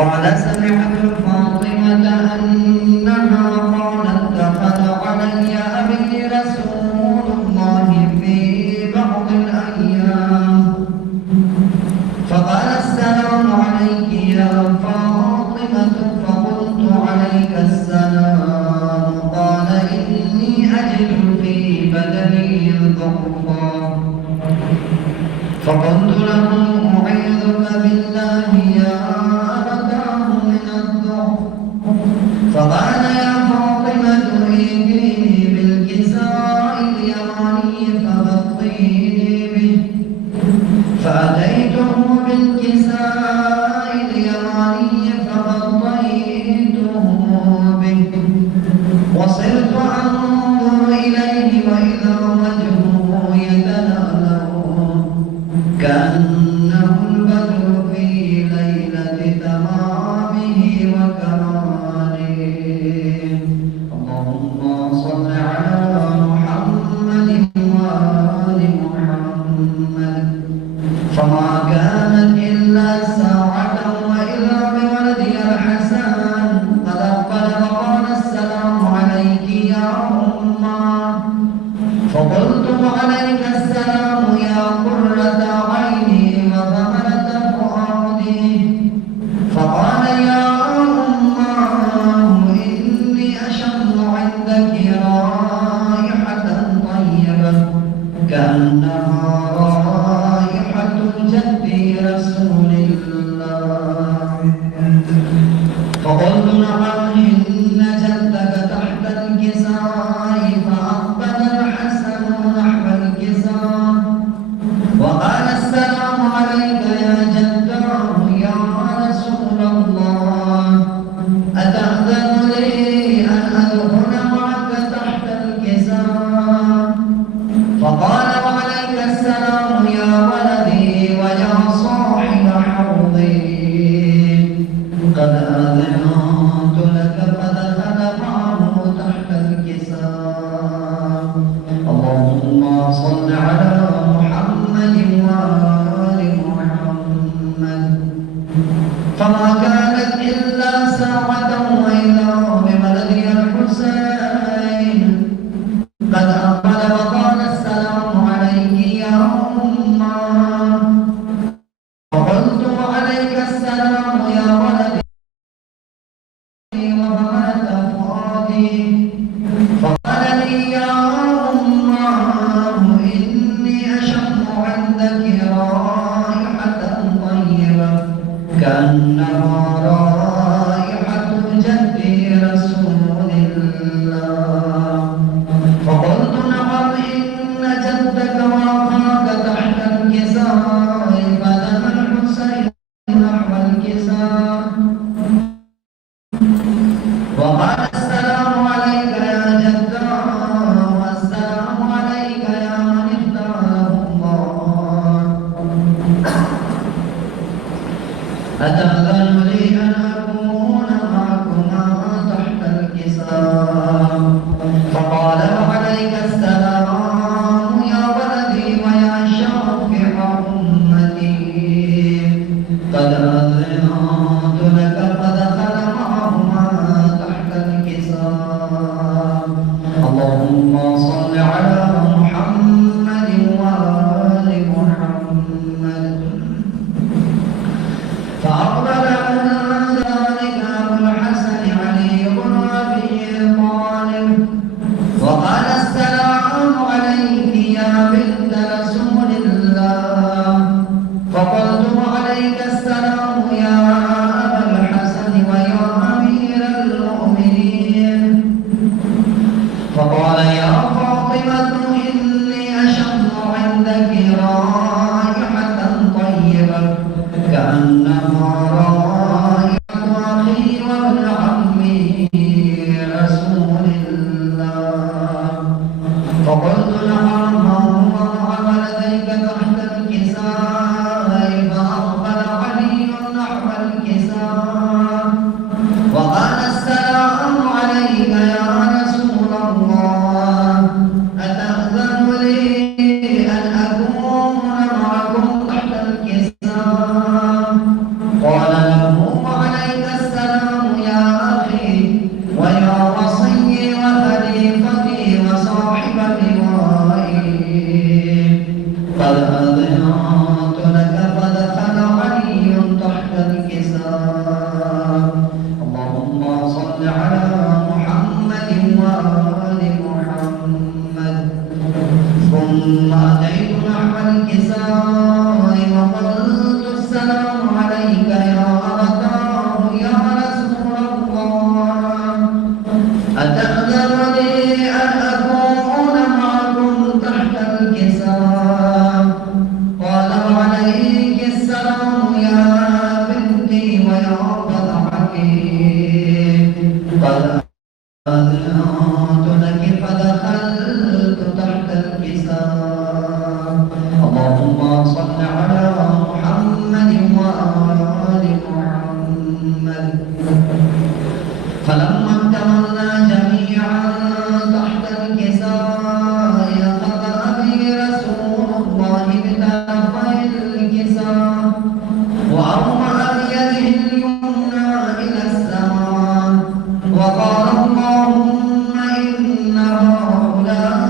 قال سمعت فاطمة أنها قالت دخل علي أبي رسول الله في بعض الأيام فقال السلام عليك يا فاطمة فقلت عليك السلام قال إني أجد في بدني ضعفا فقلت له أعيذك بالله يا أبتاه من الضعف فقال يا فاطمة ائتيني بالكساء اليماني فغطيني به فأتيته بالكساء اليماني فغطيته به وصرت أنظر إليه وإذا وجهه يتلألأ كأنه البدر في ليلة تمامه وكماله. اللهم صل على محمد وآل محمد. فما كانت إلا ساعة وإذا بولدي الحسن قد أقبل وقال السلام عليك يا أمه فقلت وعليك السلام يا قرة عيني وثمرة فؤادي فقال يا أمه إني أشم عندك رائحة طيبة كأنها رائحة جدي رسول الله فقلت نعم إن جدك تحت الكساء فأقبل الحسن نحو الكساء وقال السلام عليك يا جداه يا رسول الله أتأذن لي أن أدخل معك تحت الكساء فقال وعليك السلام يا ولدي ويا صاحب حوضي قد آذنت لك فدخل معه تحت الكساء. اللهم صل على محمد وآل محمد. فما كانت إلا ساعة وإذا بولدي الحسين قد أقبل وقال السلام عليك يا أمه فقلت وعليك السلام يا ولدي وهمت فؤادي فقال لي يا أمه إني أشم عندك رائحة طيبة كأنها رائحة جدي رسول الله فقلت نعم إن جدك وأخاك تحت الكساء فدنا الحسين نحو الكساء وقال السلام عليك يا جداه والسلام عليك يا من اختاره الله أتأذن لي أن أكون معكما تحت الكساء فقال وعليك السلام يا ولدي ويا شافع أمتي قد أذنت لك فدخل معهما تحت الكساء. اللهم صل على محمد وآل محمد. فأقبل أهل فلما اكتملنا جميعا تحت الكساء أخذ أبي رسول الله بطرفي الكساء وأومأ بيده اليمنى إلى السماء وقال اللهم إن هؤلاء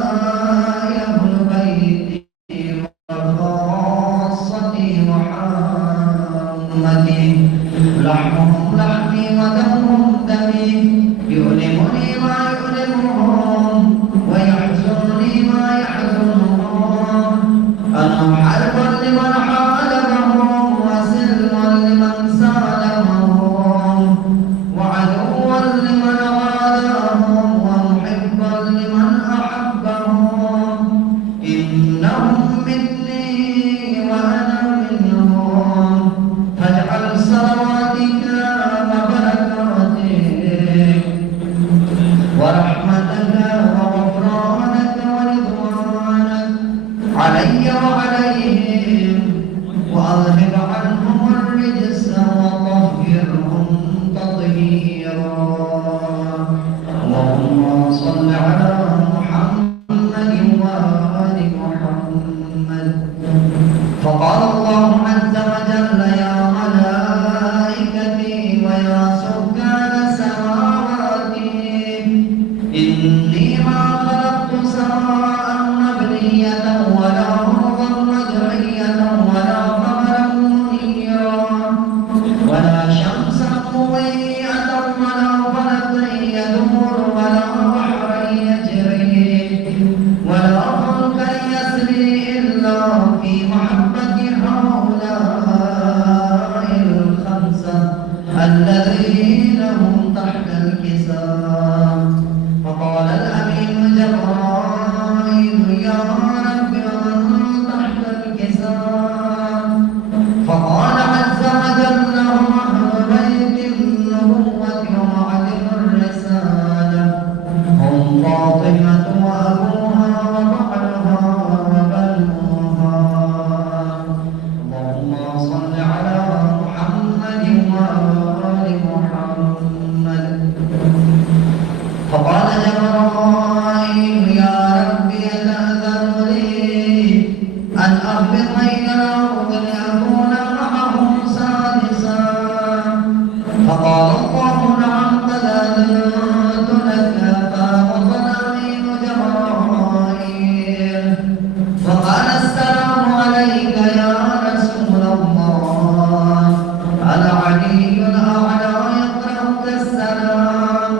أهل بيتي وخاصتي محمد لحمهم لحمي ودمهم دمي يؤلمني ما يؤلمهم ويحزنني ما يحزنهم أنا حرب لمن حاربهم وسلم لمن سالمهم وعدوا لمن عاداهم ومحبا لمن أحبهم إنهم مني وأنا منهم فاجعل صلواتك وبركاتك ورحمتك وغفرانك ورضوانك علي وعليهم وأذهب عنهم الرجس وطهرهم تطهيرا اللهم صل على محمد وآل محمد فقال الله عز وجل يا ملائكتي ويا سكان سماواتي إني ما خلقت سماء مبنية ولا أرضا مدعية ولا قمرا منيرا ولا شمسا مضيئة ولا فلكا يدور ولا بحرا يجري ولا فلكا يسري إلا في محبة هؤلاء الخمسة الذين هم تحت الكساء فقال الأمين جبرائيل يا رب ومن تحت الكساء فقال عز وجل هم أهل بيت النبوة ومعلم الرسالة هم فاطمة وأبوها وبعلها وبنوها اللهم صل على محمد وآل محمد فقال جبرائيل يا رب يتأذن لي أن أهبط إلى الأرض لأكون معهم سادسا فقال الله نعم قد أذنت لك فوصل الأمين جبرائيل فقال السلام عليك يا رسول الله العلي الأعلى يقرأك السلام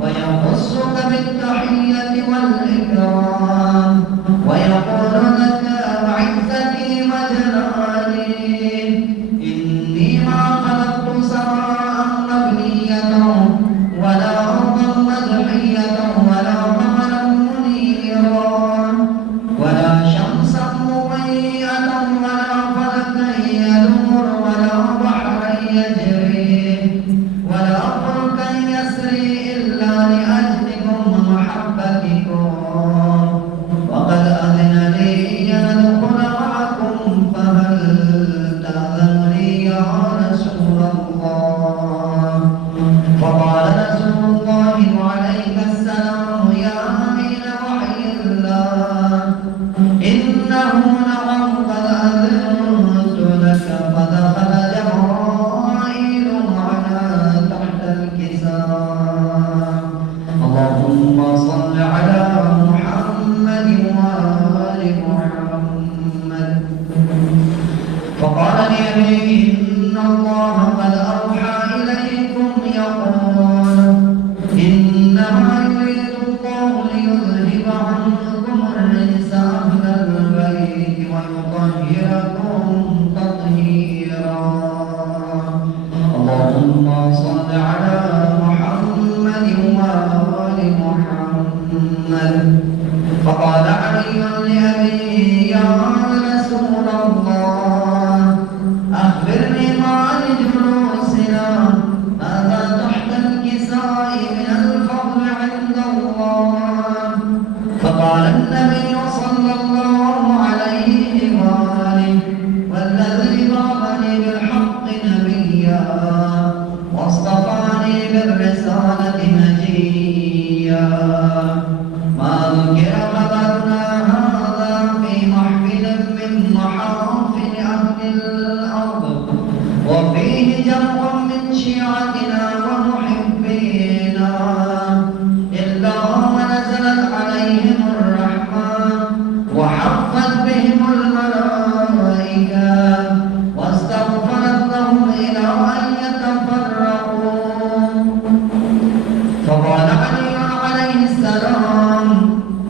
ويخصك بالتحية والإكرام ويقول لك وعزتي وجلالي إني ما خلقت سماء مبنية ولا أرضا مدحية ولا قمرا منيرا ولا شمسا مضيئة ولا فلكا يدور ولا بحرا يجري ولا فلكا يسري إلا لأجلكم ومحبتكم وقد أذن لي أن أدخل معكم فهل تأذن لي يا رسول الله فقال رسول الله وعليك السلام يا أمين وحي الله إنه نعم قد أذنت لك فدخل جبرائيل معنا تحت الكساء اللهم صل على محمد وآل محمد فقال لي إن الله قد أوحى إليكم يقول إنما يريد الله ليذهب عنكم الرجس أهل البيت ويطهركم تطهيرا اللهم صل على محمد وآل محمد فقال علي لأبي يا رسول الله أخبرني ما لجلوسنا هذا تحت الكساء من الفضل عند الله فقال النبي صلى الله عليه وآله والذي ضربني بالحق نبيا واصطفاني شيعتنا ومحبينا إلا ونزلت عليهم الرحمة وحفت بهم الملائكة واستغفرت لهم إلى أن يتفرقوا. فقال علي عليه السلام: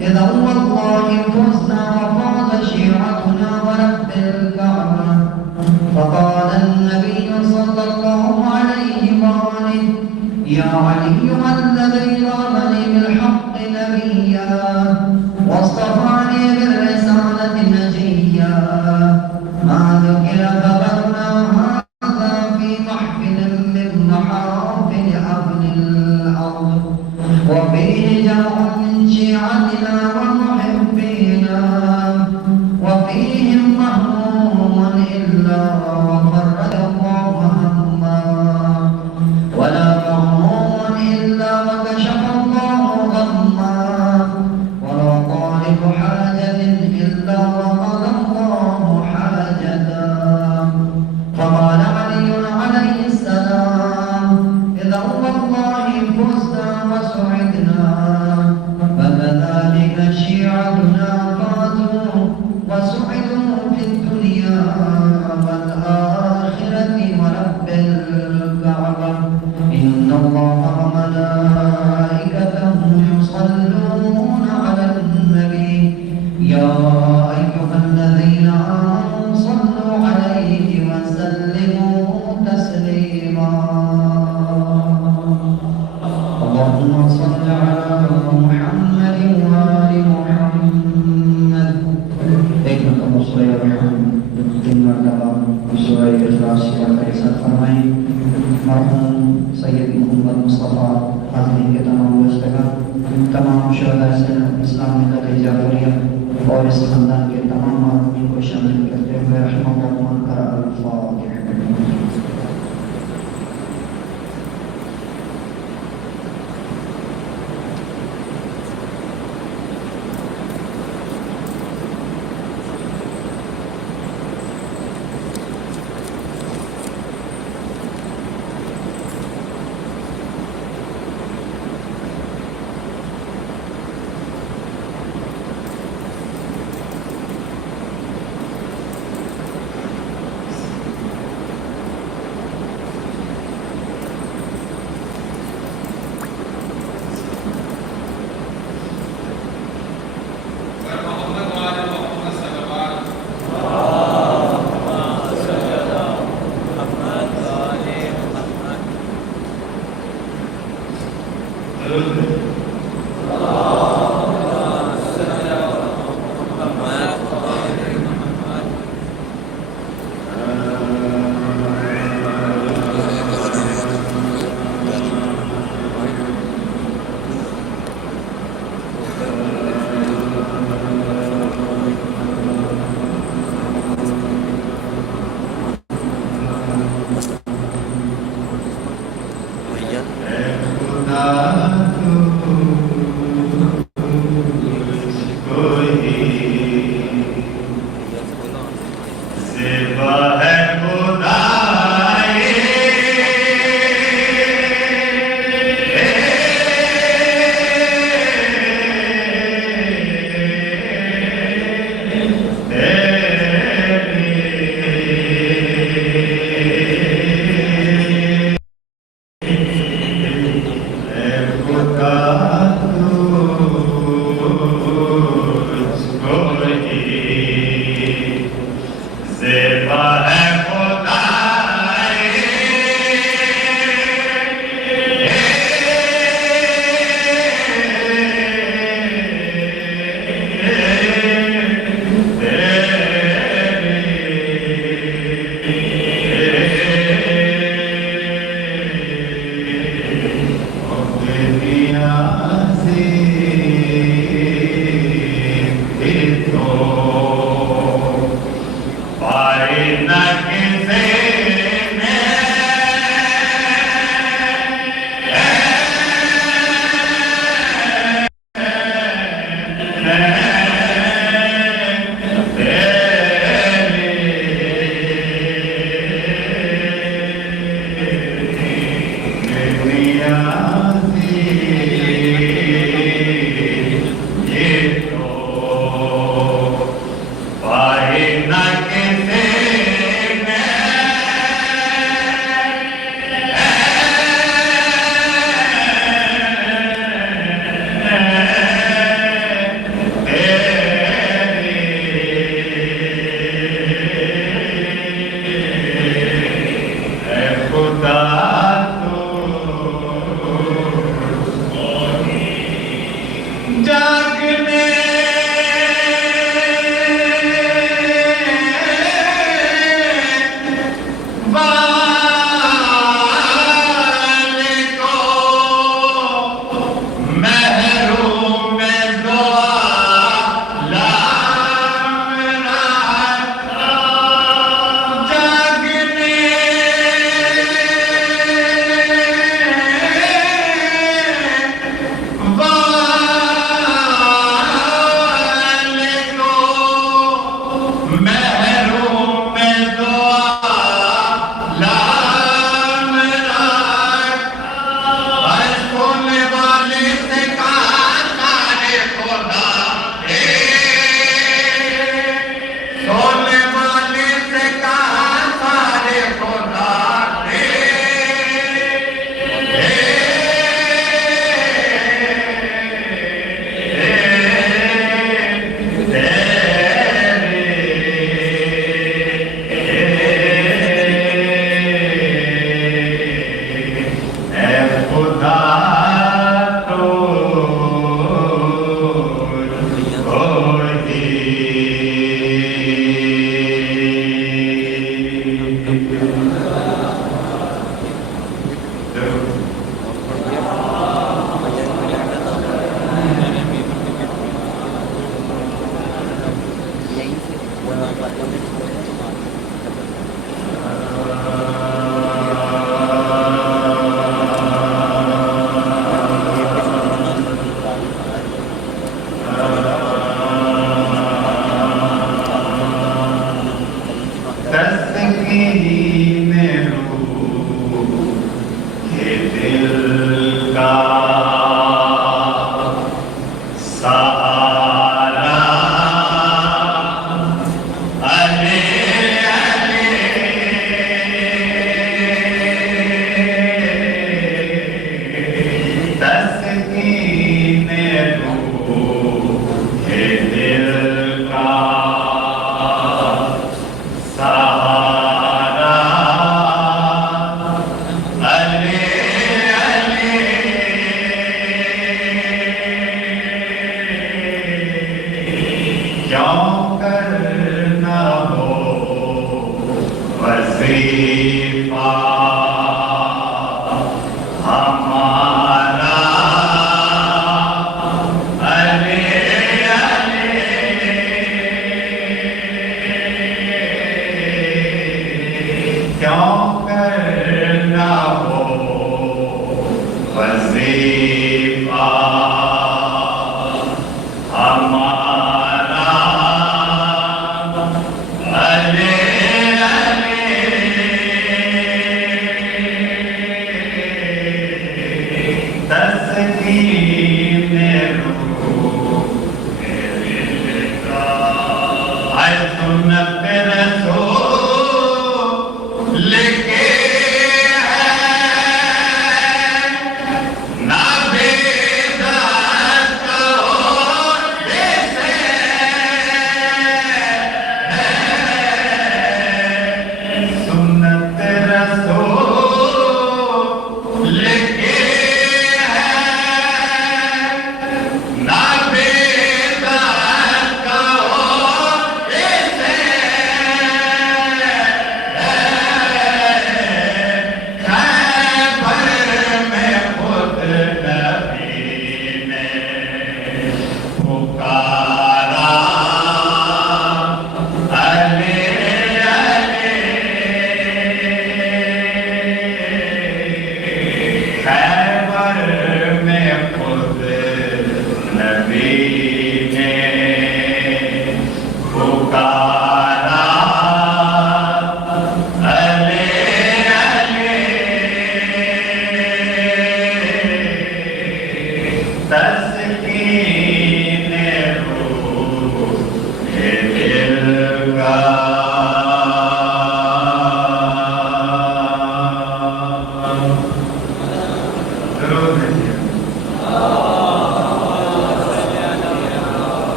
إذا والله فزنا وفاز شيعتنا ورب الكعبة. فقال النبي صلى الله عليه وآله: يا علي الذي ضربني بالحق نبيا واصطفاني بالرسالة نجيا، ما ذكر خبرنا هذا في محفل من محافل أهل الأرض، وفيه جمع من شيعتنا ومحبينا، وفيهم مهموم إلا وفرج الله همه، ولا مغموم إلا وكشف الله غمه، ولا طالب حاجة إلا وقضى الله حاجته. فقال علي عليه السلام: إذا والله فزنا وسعدنا، فكذلك شيعتنا فازوا وسعدوا في الدنيا والآخرة ورب الكعبة. إن الله وملائكته يصلون على النبي يا أيها الذين آمنوا صلوا عليه وسلموا تسليما. اللهم صل على محمد وآل محمد. ایک مرتبہ سورہ الرحمن 3 مرتبہ سورہ اخلاص کا ارشاد فرمائیں. مرحوم سید محمد مصطفیٰ حاضرین کے تمام واسطگان، تمام شہداء اسلامی قلعہ جعفریہ اور اس خاندان کے تمام مرحومین کو شامل کرتے ہوئے رحمہ اللہ کرا الفاتحہ.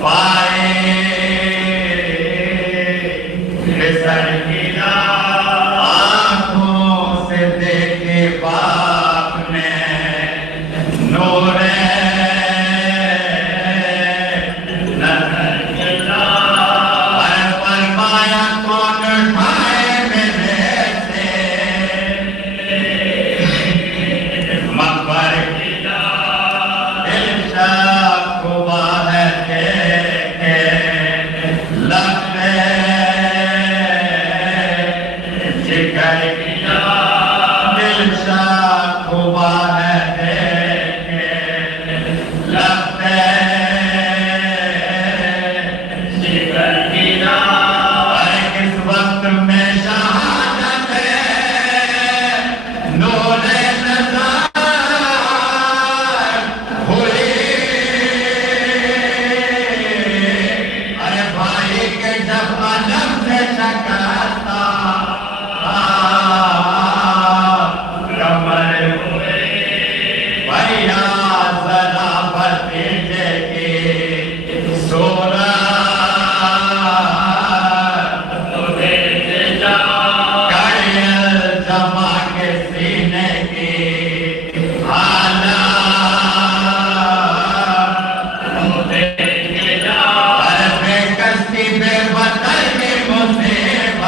پائے بسر گلا آنکھوں سے دیکھے باپ نے نور نظر گلا فرمایا کون اٹھائے میرے سے مقبر گلا دل شاک ہوا ہے دیکھے لب جگر گلا دل شاک ہوا ہے دیکھے لب جگر گلا کس وقت میں شہادت نور نظر ہوئی ارے بھائی کے جب علم سے شکستہ کمر ہوئے بھیا ذرا بھتیجے کی صورت دیکھ جا کڑیل جما کے سینے کی حالت دیکھ جا بے کشتی بے وطن کی مصیبت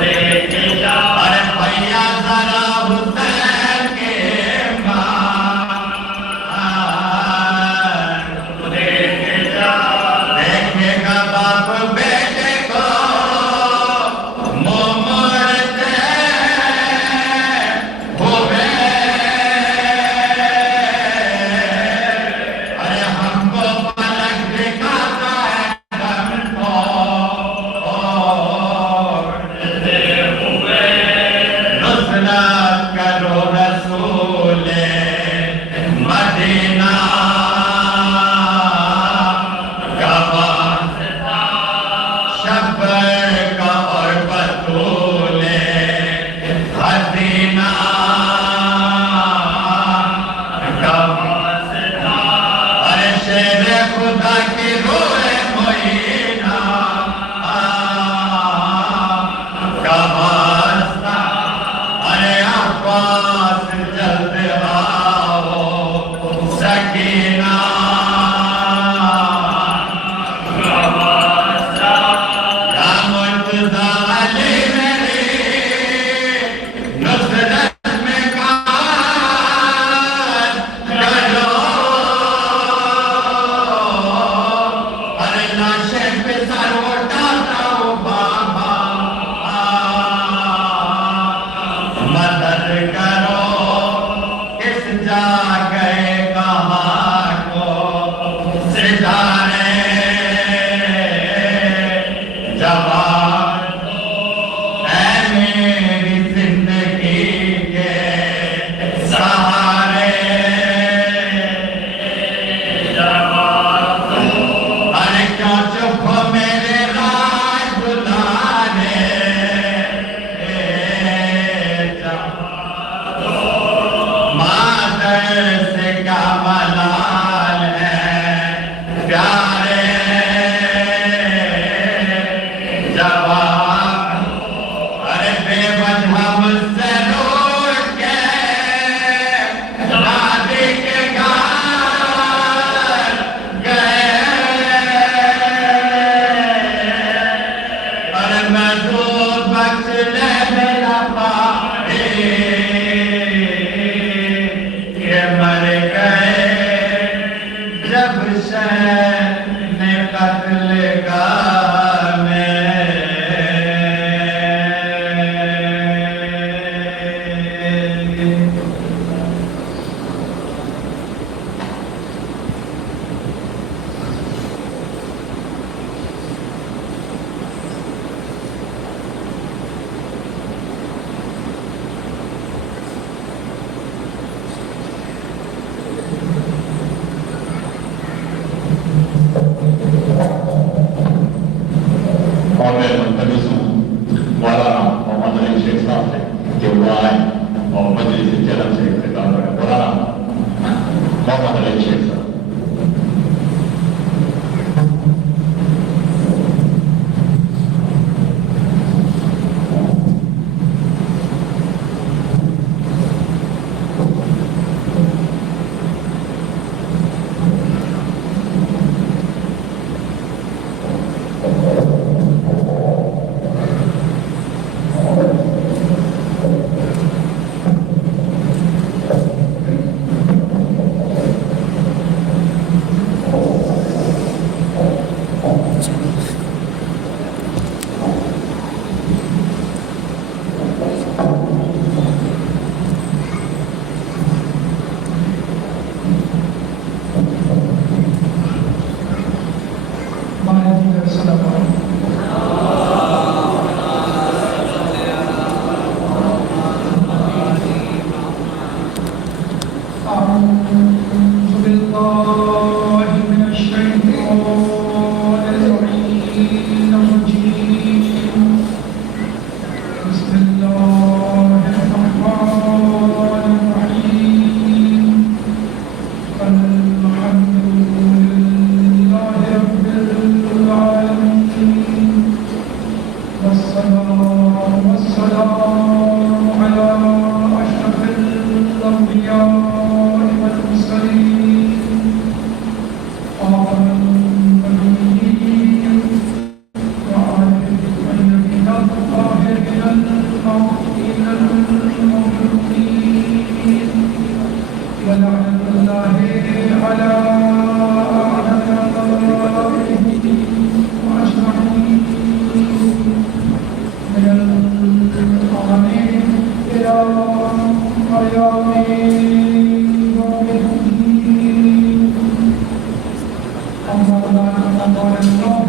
دیکھ جا ارے بھیا ذرا حسین کے ماں دیکھ جا دیکھے گا باپ بیٹے کو منہ موڑتے ہوئے ارے ہم کو پلک دکھاتا ہے دم توڑتے ہوئے نصرت کرو رسول مدینہ کا واسطہ شبر کا اور بطول حسینہ کا واسطہ ارے شیر خدا کی روح معینہ کا واسطہ ارے عباس جلد آؤ سکینہ کا واسطہ یا مرتضی علی میری نصرت میں کار کرو ارے لاشیں پہ سر اٹھاتا ہوں بابا مدد کرو کس جا گئے کہاں کو ستارے جواب دو اے میری زندگی کے سہارے جواب دو ارے کیوں چپ ہو میرے راج دلارے جواب دو مادر سے کیا ملال ہے پیارے جواب دو ارے بے وجہ مجھ سے روٹ کے دادی کے گھر گئے ارے میں دودھ بخش لے میرا پائی کہ مر گئے جب شہر نے قتل گاہ میں اور میں منتظر ہوں مولانا محمد علی شیخ صاحب سے کہ وہ آئیں اور مجلس جلم سے خطاب کریں. مولانا بسم الله الرحمن الرحيم الحمد لله رب العالمين والصلاة والسلام على أشرف الأنبياء والمرسلين ولعنة الله على أعدائهم وأجمعين من القرآن إلى أيام يوم الدين. أما بعد قال الله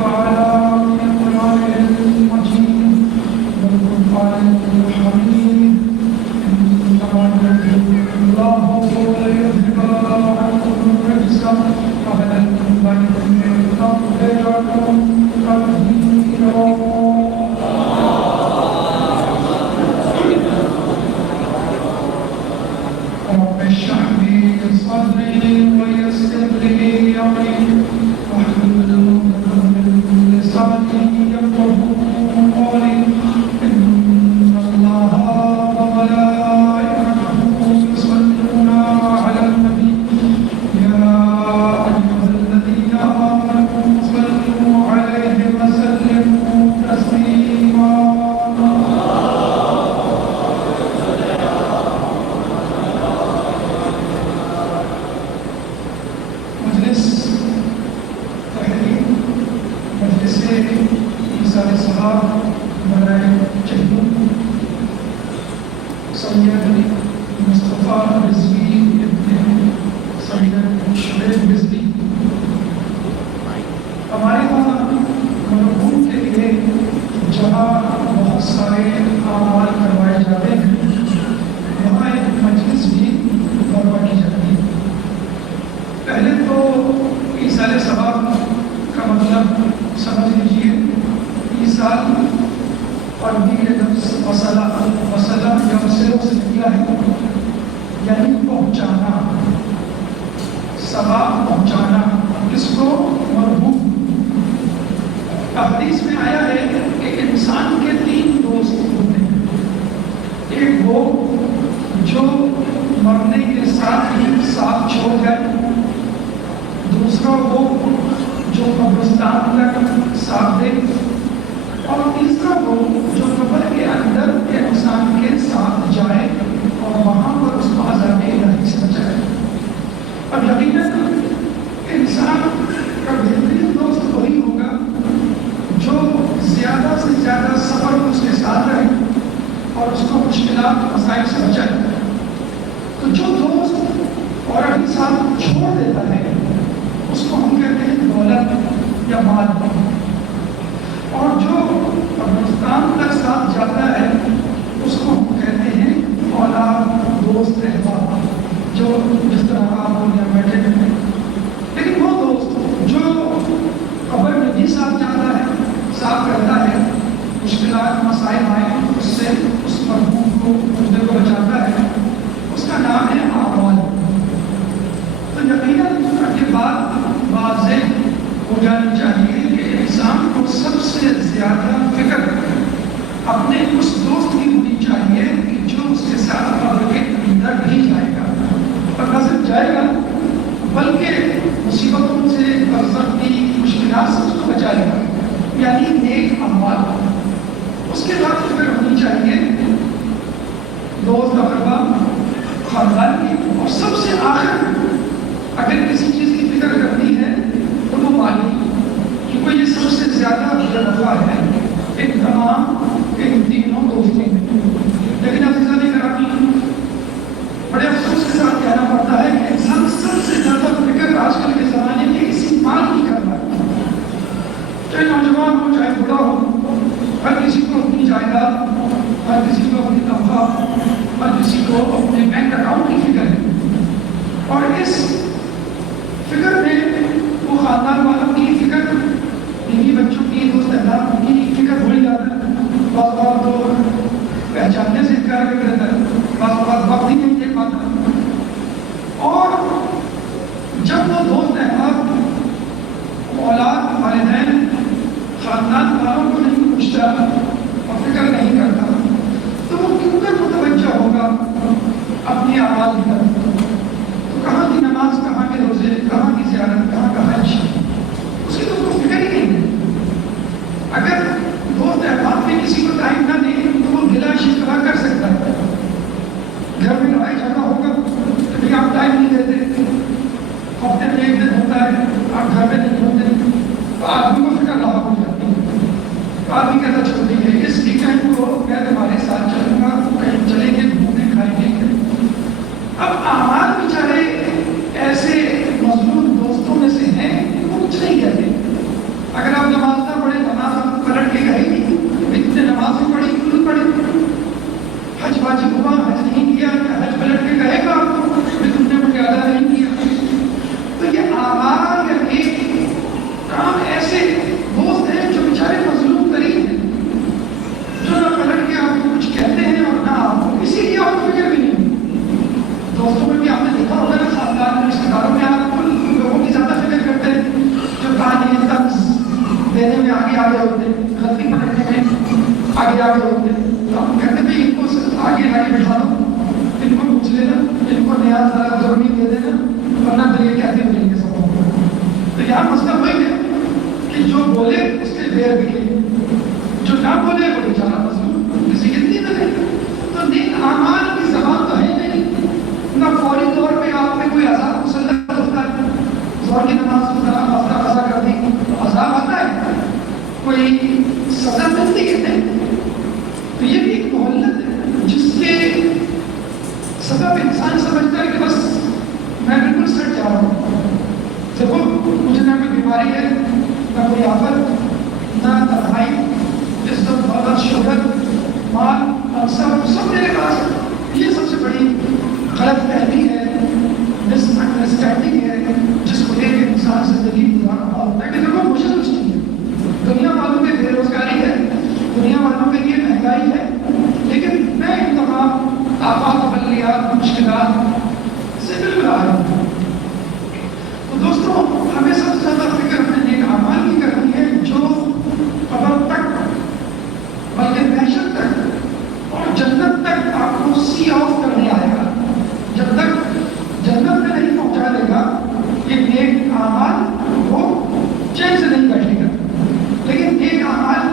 تعالى من القرآن المجيد والقرآن الحميد إنما يريد الله ليذهب عنكم الرجس أهل البيت ويجعلكم تطهيرا. رب اشرح لي صدري ويسر لي أمري واحلل عقدة من لساني يفقهوا قولي. إن الله وملائكته يصلون على النبي يا أيها الذين آمنوا صلوا عليه وسلموا تسليما. مجلس تحریر مجلس ایثار صحاب برائے چہلم سید مصطفیٰ رضوی ابن سید شعیب رضوی. ہمارے وہاں مرحوم کے لیے جہاں بہت سارے اعمال کروائے جاتے ہیں وہاں ایک مجلس بھی برپا کی جاتی ہے. پہلے تو ایثار ثواب کا مطلب سمجھ لیجیے. ایثار عربی لفظ وصلہ یا وصلوں سے نکلا ہے یعنی پہنچانا، ثواب پہنچانا. اس کو مرحوم. حدیث میں آیا ہے کہ انسان کے 3 دوست ہوتے ہیں. ایک وہ جو مرنے کے ساتھ ہی ساتھ چھوڑ جائے، دوسرا وہ جو قبرستان تک ساتھ دے، اور تیسرا وہ جو قبر کے اندر کے انسان کے ساتھ جائے اور وہاں پر اس کو عذاب الہی سے بچائے. اب یقیناً انسان کا بہترین دوست وہی ہوگا جو زیادہ سے زیادہ سفر اس کے ساتھ رہے اور اس کو مشکلات مسائل سے بچائے. تو جو دوست اور ابھی ساتھ چھوڑ دیتا ہے اس کو ہم کہتے ہیں دولت یا مال. اور جو قبرستان تک ساتھ جاتا ہے اس کو ہم کہتے ہیں اولاد، دوست، احباب، جو جس طرح آپ یہاں بیٹھے ہیں. لیکن وہ دوست جو قبر میں بھی ساتھ جاتا ہے، ساتھ رہتا ہے، مشکلات مسائل آئے اس سے اس مرحوم کو مردے کو بچاتا ہے، اس کا نام ہے اعمال. تو یقیناً کے بعد واضح ہو جانی چاہیے کہ انسان کو سب سے زیادہ فکر اپنے اس دوست کی ہونی چاہیے کہ جو اس کے ساتھ قبر کے اندر نہیں جائے گا اور نہ صرف جائے گا بلکہ مصیبتوں سے، برزخ کی مشکلات سے اس کو بچائے گا، یعنی نیک اعمال. اس کے بعد فکر ہونی چاہیے دوست اقربا خاندان کی. اور سب سے آخر اگر کسی چیز کی فکر کرنی ہے تو وہ مالی، کیونکہ یہ سب سے زیادہ بے وفا ہے ان تمام ان تینوں دوستوں میں. لیکن عزیزان گرامی، بڑے افسوس کے ساتھ کہنا پڑتا ہے کہ انسان سب سے زیادہ فکر آج کل کے زمانے میں اسی مال کی کر رہا ہے. چاہے نوجوان ہو چاہے بوڑھا ہو، ہر کسی کو اپنی جائیداد، ہر کسی کو اپنی تنخواہ، ہر کسی کو اپنے بینک اکاؤنٹ کی فکر ہے. اور اس فکر رہتا ہے، بس وقت ہی نہیں دے پاتا۔ اور جب وہ دوست احباب اولاد، والدین، خاندان والوں کو نہیں پوچھتا اور فکر نہیں کرتا تو وہ کیوں کر متوجہ ہوگا اپنی اعمال کی طرف؟ تو کہاں کی نماز، کہاں کے روزے، کہاں کی زیارت، کہاں کا حج، اس کی تو کوئی فکر ہی نہیں ہے۔ اگر دوست احباب میں کسی کو ٹائم نہ دے تو وہ گلا شکوہ کر سکتا ہے، گھر میں لڑائی جھگڑا ہوگا کبھی آپ ٹائم نہیں دیتے، ہفتے میں ایک دن ہوتا ہے آپ گھر میں نہیں ہوتے تو آدمی کو فکر رہا ہو جاتی ہے، آدمی کہتا چھوڑ دیجیے اس ویکینڈ کو میں تمہارے ساتھ چلوں گا، کہیں چلیں گے گھومنے کھائیں گے۔ اب اعمال بیچارے ایسے مظلوم دوستوں میں سے ہیں وہ کچھ نہیں کہتے۔ اگر آپ نماز نہ پڑھیں نماز آپ پلٹ کے کہے گی اتنے نماز بھی پڑھی کیوں نہیں پڑھی، حج واجب ہوا حج نہیں کیا، حج پلٹ کے کہے گا آپ کو کہ تم نے مجھے ادا نہیں کیا۔ تو یہ اعمال کے کام ایسے دوست ہیں جو بیچارے مظلوم ترین ہیں، جو نہ پلٹ کے آپ کو کچھ کہتے ہیں اور نہ آپ کو، اسی لیے آپ کو فکر بھی نہیں۔ دوستوں میں بھی آپ نے دیکھا ہوگا نا، خاندان میں، رشتے داروں میں آپ ان لوگوں کی زیادہ فکر کرتے ہیں جو کہانی طرز دینے میں آگے ہوتے ہیں، غلطی پکڑنے میں آگے ہوتے ہیں، تو ہم کہتے ہیں ان کو آگے بٹھا دو، ان کو پوچھ لینا، ان کو نیا ضروری دے دینا، ورنہ تو یہ کہتے ہوئے گے سب کو۔ تو یہاں مسئلہ وہی ہے کہ جو بولے اس کے دیر بکے، جو نہ بولے وہ بیچارہ مظلوم، کسی کی نہیں ملے۔ تو نیک اعمال کی زبان تو ہے نہیں، نہ فوری طور پہ آپ میں کوئی عذاب مسلط ہوتا ہے، ظہر کی نماز کو ہفتہ قضا کر دی تو عذاب آتا ہے، کوئی سزا ملتی ہے۔ تو یہ بھی ایک مہلت ہے جس کے سبب انسان سمجھتا ہے کہ بس میں بالکل سٹ جا رہا ہوں، دیکھو مجھے نہ کوئی بیماری ہے، نہ کوئی آفت، نہ تنہائی، عزت، دولت، شہرت، مال، منصب، سب میرے پاس ہے۔ یہ سب سے بڑی غلط فہمی ہے، مس انڈرسٹینڈنگ ہے جس کو لے کے انسان زندگی گزار رہا ہوتا ہے کہ دیکھو مجھے کچھ نہیں ہے، دنیا والوں میں بے روزگاری ہے، دنیا والوں کے لیے مہنگائی ہے، لیکن میں ان تمام آفات و بلیات، مشکلات سے بالکل آ رہا ہوں۔ تو دوستوں ہمیں سب سے زیادہ فکر اپنے نیک اعمال کی کرنی ہے جو قبر تک بلکہ محشر تک اور جنت تک آپ کو سی آف کرنے آئے گا۔ جب تک جنت میں نہیں پہنچا دے گا یہ نیک اعمال وہ چین سے نہیں بیٹھے گا، لیکن نیک اعمال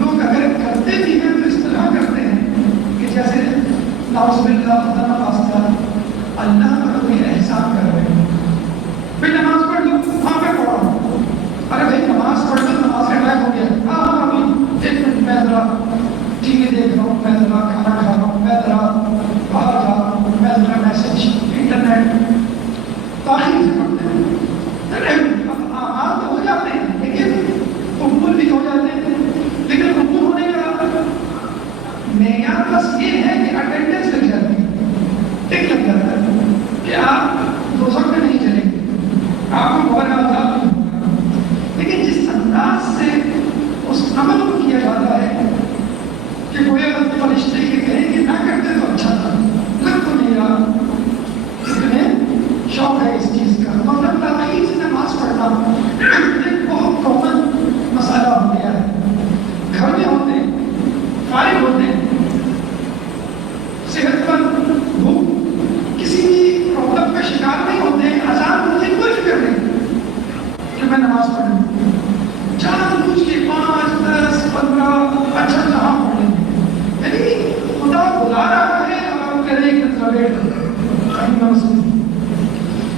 لوگ اگر کرتے بھی ہیں تو اس طرح کرتے ہیں کہ جیسے نعوذ باللہ خدا نخواستہ اللہ پر کوئی احسان کر رہے ہیں۔ بھائی نماز پڑھ لو، ہاں میں پڑھ رہا ہوں، ارے بھائی نماز پڑھ لو، نماز کا ٹائم ہو گیا، ہاں ابھی ایک منٹ میں ذرا ٹی وی دیکھ رہا ہوں، میں ذرا کھانا کھا رہا ہوں، میں ذرا باہر جا رہا ہوں، میں ذرا میسج انٹرنیٹ تاخیر سے پڑھتے ہیں۔ آپ تو ہو جاتے ہیں لیکن قبول بھی ہو جاتے ہیں، لیکن قبول ہونے کا معیار بس یہ ہے کہ اٹینڈنس لگ جاتی ہے، ٹک لگ جاتا ہے کہ آپ دوزخ میں نہیں چلیں گے، آپ کو بہت عذاب نہیں ہوگا۔ لیکن جس انداز سے اس عمل کو کیا جاتا ہے کہ گویا فرشتے یہ کہیں کہ نہ کرتے تو اچھا تھا، لگ تو نہیں رہا، اتنے شوق ہے اس چیز کا، مطلب تاخیر سے نماز پڑھنا ایک بہت کامن مسئلہ ہو گیا ہے۔ گھر میں ہوتے ہیں، فارغ ہوتے ہیں، صحت مند، بھوک، کسی بھی پرابلم کا شکار نہیں ہوتے ہیں، آزاد ہوتے ہیں، کوئی فکر نہیں کہ میں نماز پڑھوں، جان بوجھ کے 5، 10، 15 اچھا جہاں پڑھ لیں گے، یعنی خدا بلا رہا ہے اور آپ کہہ رہے ہیں کہ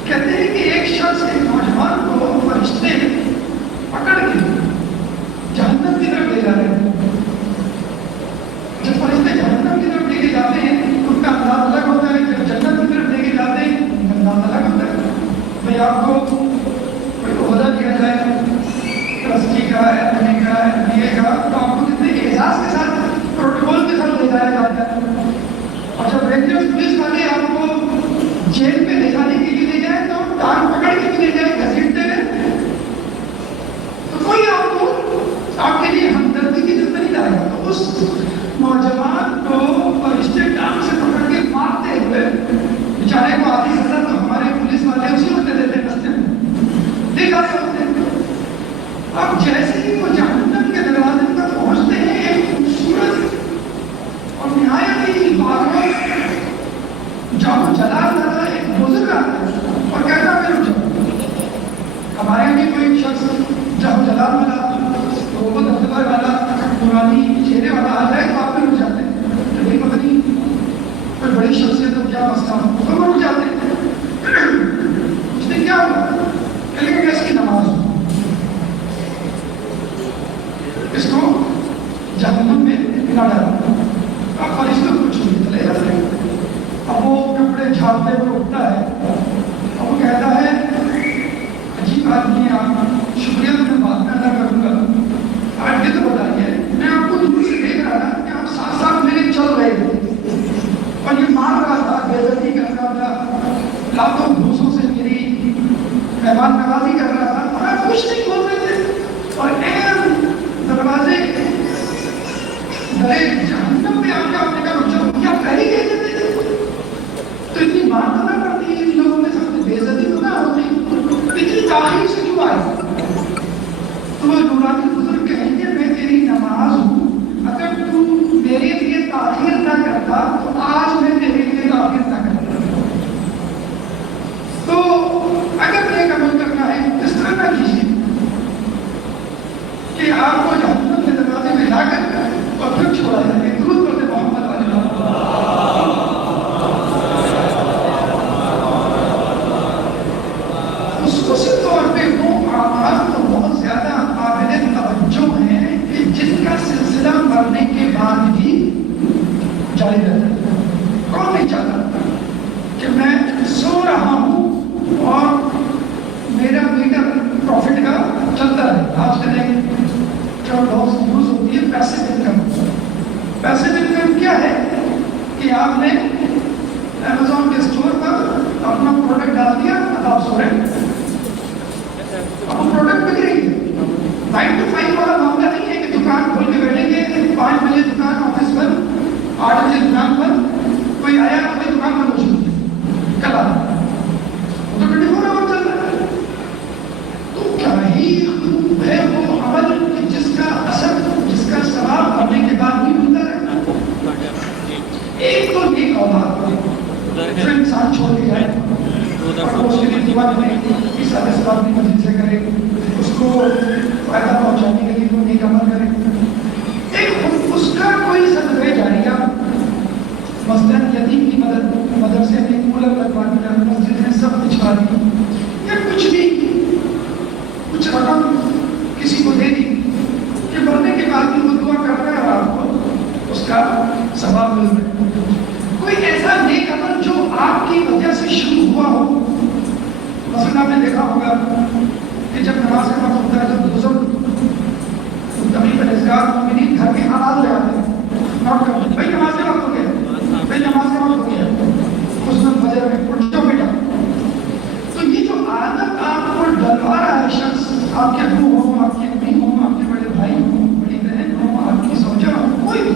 کہتے ہیں کہ ایک شخص ایک نوجوان کو فرشتے پکڑ کے جہنم کی طرف لے جا رہے ہیں۔ جب فرشتے جہنم کی طرف لے کے جاتے ہیں ان کا انداز الگ ہوتا ہے، جب جنت کی طرف لے کے جاتے ہیں ان کا انداز الگ ہوتا ہے۔ بھائی آپ کو کوئی عہدہ دیا جائے ٹرسٹی کا، ایم اے کا، ایم اے کا، تو آپ کو کتنے اعزاز کے ساتھ پروٹوکول کے ساتھ لے جایا جاتا ہے، اور جب رینجرز پولیس والے آپ کو جیل میں لے جانے کے لیے لے جائے تو ٹانگ پکڑ کے بھی لے جائے، گھسیٹتے ہیں، تو کوئی آپ کو آپ کے لیے ہمدردی کی ضرورت نہیں لائے گا۔ تو اس نوجوان کو فرشتے وہ کپڑے جھاڑتے ہوئے اٹھتا ہے اور وہ کہتا ہے عجیب آدمی ہے آپ، شکریہ میں بات میں ادا کروں گا، آپ یہ تو بتائیے میں آپ کو دور سے دیکھ رہا تھا کہ آپ ساتھ ساتھ میرے چل رہے تھے اور یہ مار رہا تھا، بے عزتی کر رہا تھا، لاتوں گھوسوں سے میری مہمان نوازی کر رہا تھا اور آپ کچھ نہیں بول رہے تھے، اور دروازے درے جہنم میں آپ نے کہا بچوں کیا پہلے کہتے تھے تو اتنی بات نہ کرتی ہے، ان لوگوں نے سب بے عزتی تو نہ ہوتی، اتنی تاخیر سے کیوں آئی؟ تو وہ نورانی بزرگ کہیں گے میں تیری نماز ہوں، اگر تو میرے لیے تاخیر نہ کرتا تو آج میں تیرے لیے تاخیر نہ کرتا۔ تو اگر ایک عمل کرنا ہے اس طرح نہ کیجیے کہ آپ کو جہنم کے دروازے میں لا کر اور پھر چھوڑا جائے۔ درود پڑھتے محمد علیہ خصوصی طور پہ وہ اعمال تو بہت زیادہ قابل توجہ ہیں کہ جن کا سلسلہ مرنے کے بعد بھی جاری رہتا ہے۔ کون نہیں چاہتا کہ میں سو رہا ہوں اور میرا میٹر پروفٹ کا چلتا ہے؟ آج کل ایک جو بہت یوز ہوتی ہے پیسے انکم۔ پیسے انکم کیا ہے کہ آپ نے امیزون کے اسٹور پر اپنا پروڈکٹ ڈال دیا، اب آپ سو رہے ہیں، اب پروڈکٹ بک رہی ہے۔ 9 to 5 والا معاملہ نہیں ہے کہ دکان کھول کے بیٹھیں گے، 5 بجے دکان آفس پر، 8 بجے دکان پر، کوئی آیا کوئی دکان بند ہو چکی ہے، کل آ تو 24 آور چل رہا ہے۔ تو کیا ہی خوب ہے وہ عمل کہ جس کا اثر، جس کا ثواب کرنے کے بعد بھی ملتا رہتا۔ ایک تو نیک اولاد جو انسان چھوڑ کے جائے اور اس کے لیے دعا کرے، اس اسباب کی مدد سے کرے، اس کو فائدہ پہنچانے کے لیے کوئی نیک عمل کرے۔ ایک اس کا کوئی صدقہ جاریہ، مثلاً یتیم کی مدد، مدرسے میں کولر لگوا دیا، مسجد میں سب بچھا دی، یا کچھ بھی کچھ رقم کسی کو دے دی کہ مرنے کے بعد بھی وہ دعا کر رہا ہے اور آپ کو اس کا ثواب مل رہا ہے۔ کوئی ایسا نیک عمل جو آپ کی وجہ سے شروع ہوا ہو، مثلا آپ نے دیکھا ہوگا کہ جب نماز کا وقت ہوتا ہے تو بزرگ تبھی پرہیزگار مومنین گھر کے حالات لے آتے ہیں، نوٹ کرتے ہیں بھائی نماز کا وقت ہو گیا، بھائی نماز کا وقت ہو گیا، حسن فجر میں اٹھ جاؤ بیٹا۔ تو یہ جو عادت آپ کو ڈلوا رہا ہے شخص، آپ کے ابو ہوں، آپ کی امی ہوں، آپ کے بڑے بھائی ہوں، بڑی بہن ہوں، آپ کی زوجہ ہوں، کوئی بھی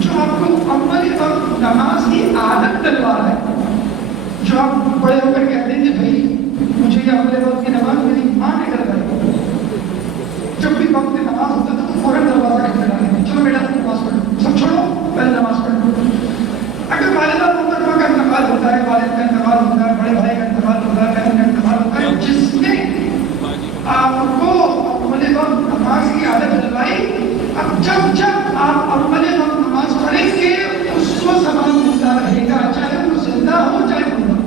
جو آپ کو عمل اور نماز کی عادت ڈلوا رہا ہے، جو آپ بڑے ہو کر کہتے ہیں کہ بھائی مجھے یہ عمل وقت کی نماز میری ماں نے کروائی، جب بھی وقت کی نماز ہوتا ہے تو فوراً دروازہ کھڑا ڈالیں گے، چلو بیٹا نماز پڑھو، سب چھوڑو پہلے نماز پڑھو۔ اگر والدہ محترمہ کا انتقال ہوتا ہے، والد کا انتقال ہوتا ہے، بڑے بھائی کا انتقال ہوتا ہے، بہن کا انتقال ہوتا ہے، جس نے آپ کو عمل وقت نماز کی عادت ڈلوائی، اب جب جب آپ عمل وقت نماز پڑھیں گے اس کو ثواب ملتا رہے گا، چاہے وہ زندہ ہو چاہے مردہ۔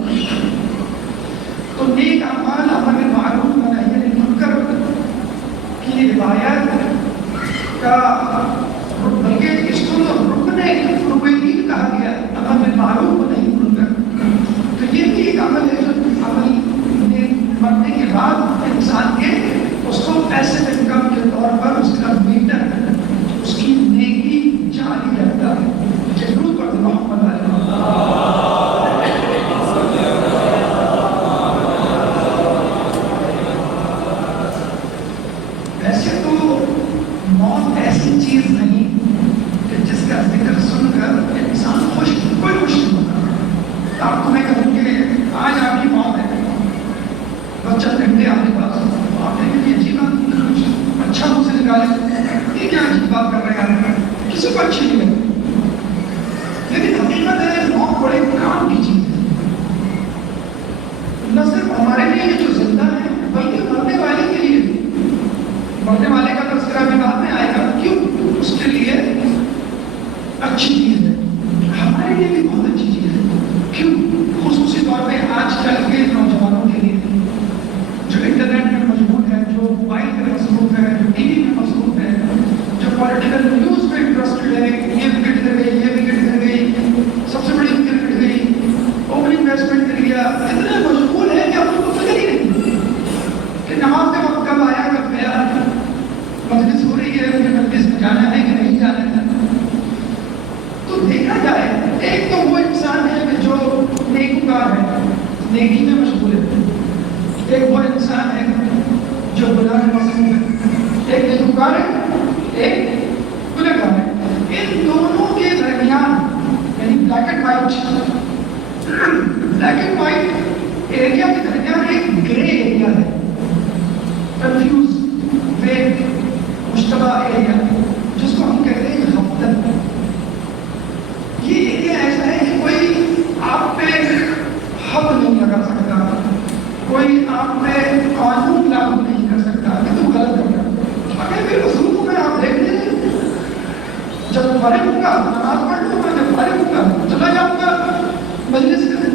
تو نیک اعمال، امر معروف و نہی عن المنکر کی روایت کا بلکہ اس کو رکن دین کہا گیا، امر معروف و نہی عن المنکر۔ تو یہ بھی ایک عمل ہے جو عمل مرنے کے بعد انسان کے اس کو پیسے انکم کے طور پر اس کا میٹر، اس کی نیکی جاری رہتا ہے۔ ضرور پڑھتے محمد ویسے تو موت ایسی چیز نہیں کہ جس کا ذکر سن کر انسان خوش، کوئی خوش نہیں ہوتا۔ آپ کو میں کہوں کہ آج آپ کی موت ہے، بچہ گھنٹے آپ کے پاس، آپ نے کہا عجیب بات، کچھ اچھا مجھ سے نکالے، یہ کیا عجیب بات کر رہے ہیں، کسی کو اچھی نہیں لگتی، لیکن حقیقت ہے موت بڑے کام کی چیز ہے، نہ صرف ہمارے لیے یہ جو زندہ ہے بلکہ مرنے والے کے لیے۔ مرنے والے کا تذکرہ بھی بعد میں آئے گا، کیوں؟ اس کے لیے اچھی چیز ہے، ہمارے لیے بھی بہت اچھی چیز ہے، کیوں؟ خصوصی طور پہ آج کل کے نوجوانوں کے لیے جو انٹرنیٹ میں مشغول ہے، جو موبائل پہ مصروف ہے، جو ٹی وی میں مصروف ہے، جو پولیٹیکل نیوز پہ انٹرسٹڈ ہے، یہ وکٹ گر گئی، یہ وکٹ گر گئی، سب سے بڑی وکٹ گر گئی، تو دیکھا جائے ایک تو وہ انسان ہے کہ جو نیکوکار ہے، نیکی میں مشغول ہے، ایک وہ انسان ہے جو گناہ میں مصروف ہے، ایک نیکوکار ہے، ایک گنہگار ہے. ان دونوں کے درمیان یعنی بلیک اینڈ وائٹ ایریا کے درمیان ایک گرے ایریا ہے، کنفیوز، ویگ، مشتبہ ایریا، جس کو ہم کہتے ہیں غفلت. یہ ایریا ایسا ہے کہ کوئی آپ پہ حد نہیں لگا سکتا، کوئی آپ پہ قانون لاگو نہیں کر سکتا کہ تم غلط کر رہا. اگر بھی مصروف میں آپ دیکھ لیں، جب فارغ ہوں گا نماز پڑھ لوں گا، جب فارغ ہوں گا چلا جاؤں گا مجلس میں.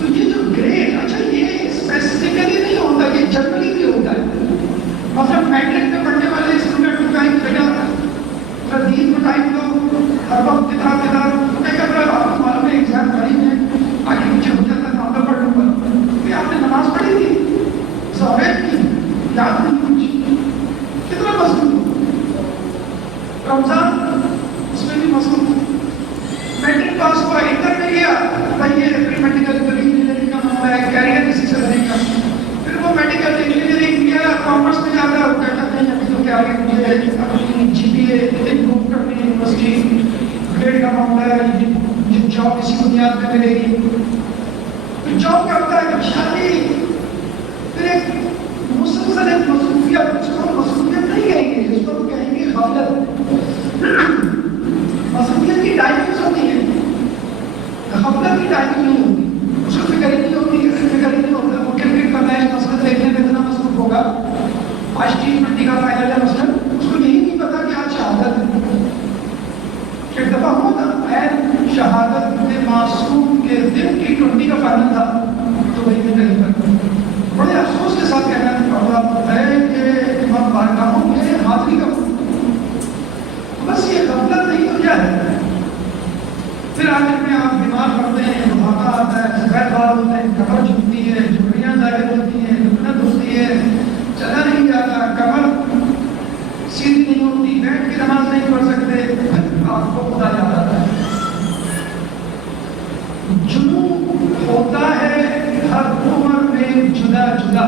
تو یہ جو گریڈ، اچھا یہ اسپیسیفکلی نہیں ہوتا، یہ جنرلی بھی ہوتا ہے. مثلا میٹرک میں پڑھنے والے اسٹوڈنٹ کو ٹائم لگا تھا، دین کو ٹائم دو، ہر وقت کتاب تو کیا کر رہا ہے، آپ کو معلوم ہے ایگزام قریب ہے، آگے پیچھے ہو جاتا ہے، معاملہ پڑھ لوں گا. کہ آپ نے نماز پڑھی تھی، ثواب کی، یاد نہیں کچھ، کتنا مصروف ہو. رمضان اس میں بھی مصروف. میٹرک پاس ہوا، انٹر میں گیا، بھائی یہ پری میڈیکل انجینئرنگ کا معاملہ ہے، کیریئر اسی سے بنے گا. پھر وہ میڈیکل انجینئرنگ کیا، کامرس میں جاتا ہے، وہ کہتا نہیں ابھی تو کیا آگے مجھے اپنی جی پی اے امپروو کرنی ہے، یونیورسٹی گریڈ کا معاملہ ہے، یہ جاب اسی بنیاد پہ ملے گی. پھر جاب کرتا ہے، پھر شادی، پھر ایک مسلسل ایک مصروفیت، اس کو مصروفیت نہیں کہیں گے، اس کو کہیں گے غفلت. مصروفیت کی ٹائمنگز ہوتی ہیں، غفلت کی ٹائمنگ نہیں ہوتی. اس کو فکر ہی نہیں ہوتی، فکر ہی نہیں ہوتا. وہ کرکٹ کا میچ مثلاً دیکھنے میں اتنا مصروف ہوگا، آج T20 کا فائنل ہے مثلاً، اس کو یہی نہیں پتا کہ آج شہادت ہے. ایک دفعہ ہوا تھا، عین شہادت معصوم کے دن T20 کا فائنل تھا، تو وہی میں کہیں پر بڑے افسوس کے ساتھ کہنا پڑتا ہے کہ امام بارگاہوں میں حاضری کا بس یہ غفلت نہیں تو کیا ہے. پھر آخر میں آپ بیمار پڑتے ہیں، بڑھاپا آتا ہے، سفید بال ہوتے ہیں، کمر جھکتی ہے، جھریاں ظاہر ہوتی ہیں، لکنت ہوتی ہے، چلا نہیں جاتا، کمر سیدھی نہیں ہوتی، بیٹھ کے نماز نہیں پڑھ سکتے. آپ کو خدا یاد آتا ہے. جنون ہوتا ہے ہر عمر میں جدا جدا،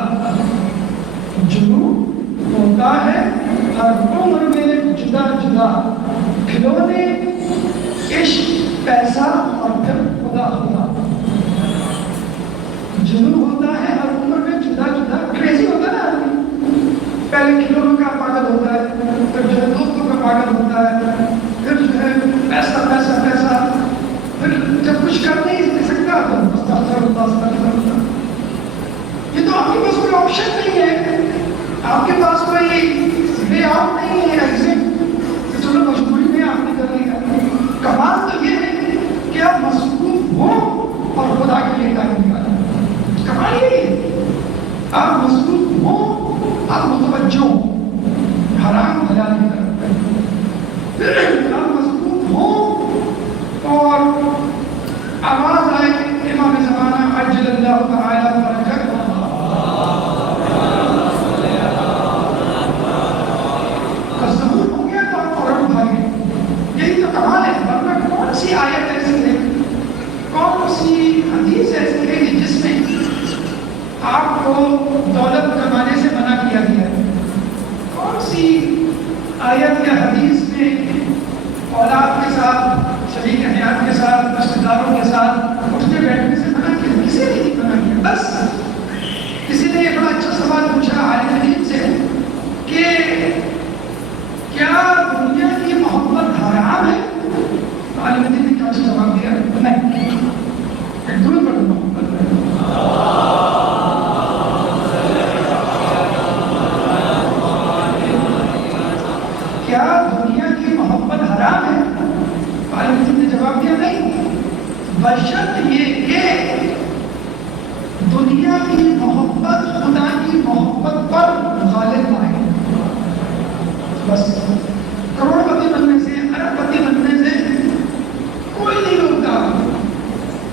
جنون ہوتا ہے ہر عمر میں جدا جدا. کھلونے، عشق، پیسہ اور پھر خدا خدا. جنون ہوتا ہے ہر عمر میں جدا جدا. کریزی ہوتا ہے نا آدمی، پہلے کھلونوں کا پاگل ہوتا ہے، پھر جو ہے دوستوں کا پاگل ہوتا ہے، پھر جو ہے پیسہ پیسہ پیسہ، پھر جب کچھ کر نہیں سکتا تو استغفر اللہ استغفر اللہ. یہ تو آپ کے پاس کوئی آپشن نہیں ہے، آپ کے پاس کوئی وے آؤٹ نہیں ہے، ایگزٹ کہ چلو مجبوری میں آپ نے کرنے کا. کمال تو یہ ہے کہ آپ مصروف ہوں اور خدا کے لیے ٹائم نکالیں. کمال یہ ہے آپ مصروف ہوں، آپ متوجہ ہوں حرام حلال کی طرف، آپ مصروف ہوں اور آواز آئے امام زمانہ عجل اللہ تعالی برکت کا ظہور ہو گیا تو آپ فوراً اٹھائیے. یہی تو کمال ہے. ورنہ کون سی آیت ایسی ہے، کون سی حدیث ایسی ہے کہ جس میں آپ کو دولت کمانے سے منع کیا گیا ہے؟ کون سی آیت یا حدیث میں اولاد کے ساتھ، شریک حیات کے ساتھ، رشتہ داروں کے ساتھ اٹھنے بیٹھنے سے منع کیا؟ کسی نے نہیں منع کیا. بس کسی نے ایک بڑا اچھا سوال پوچھا عالم دین سے کہ کیا دنیا کی محبت حرام ہے؟ عالم دین نے کیا جواب دیا؟ نہیں، دونوں پر محبت ہے. کیا دنیا کی محبت حرام ہے؟ عالم دین نے جواب دیا نہیں، بشرط یہ کہ دنیا کی محبت خدا کی محبت پر غالب نہ آئے. بس کروڑ پتی بننے سے، ارب پتی بننے سے کوئی نہیں روکتا.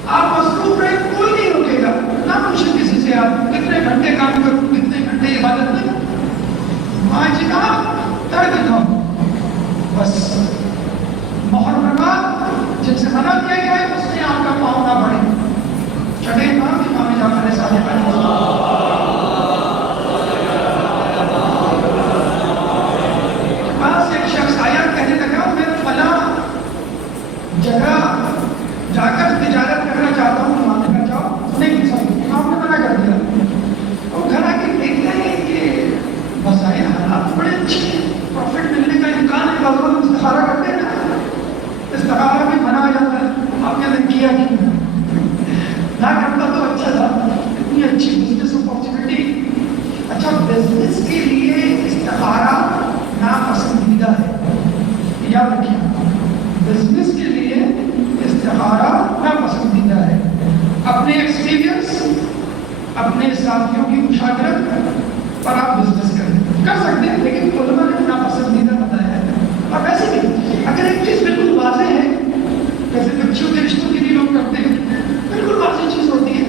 آپ مصروف رہے، کوئی نہیں روکے گا. نہ پوچھیں کسی سے آپ کتنے گھنٹے کام کروں، کتنے گھنٹے عبادت میں، وہاں جگہ ترک دو. بس محبت جن سے منع کیا گیا ہے اس میں آپ کا پاؤں نہ بڑھے. چلے امام جعفر صادق علیہ السلام کے پاس ایک شخص آیا, کہنے لگا میں فلاں جگہ جا کر تجارت کرنا چاہتا ہوں, وہاں دینا چاہو. نہیں سر, آپ نے منع کر دیا. وہ گھر آ کے دیکھتے ہیں کہ بظاہر حالات بڑے اچھے ہیں, پروفٹ ملنے کا امکان ہے, لوگوں استخارہ کرتے ہیں نا, استخارہ بھی منع آ جاتا ہے. آپ نے کیا کیوں نہ کرتا تو اچھا تھا, اتنی اچھی بزنس اپارچونیٹی. اچھا, بزنس کے لیے استخارہ ناپسندیدہ ہے, یاد رکھیے, بزنس کے لیے استخارہ ناپسندیدہ ہے. اپنے ایکسپیرینس, اپنے ساتھیوں کی مشاورت پر آپ بزنس کر سکتے ہیں, لیکن علماء نے ناپسندیدہ بتایا ہے. اور ویسے بھی اگر ایک چیز بالکل واضح ہے, جیسے بچوں کے رشتوں کے لیے لوگ کرتے ہیں, بالکل واضح چیز ہوتی ہے,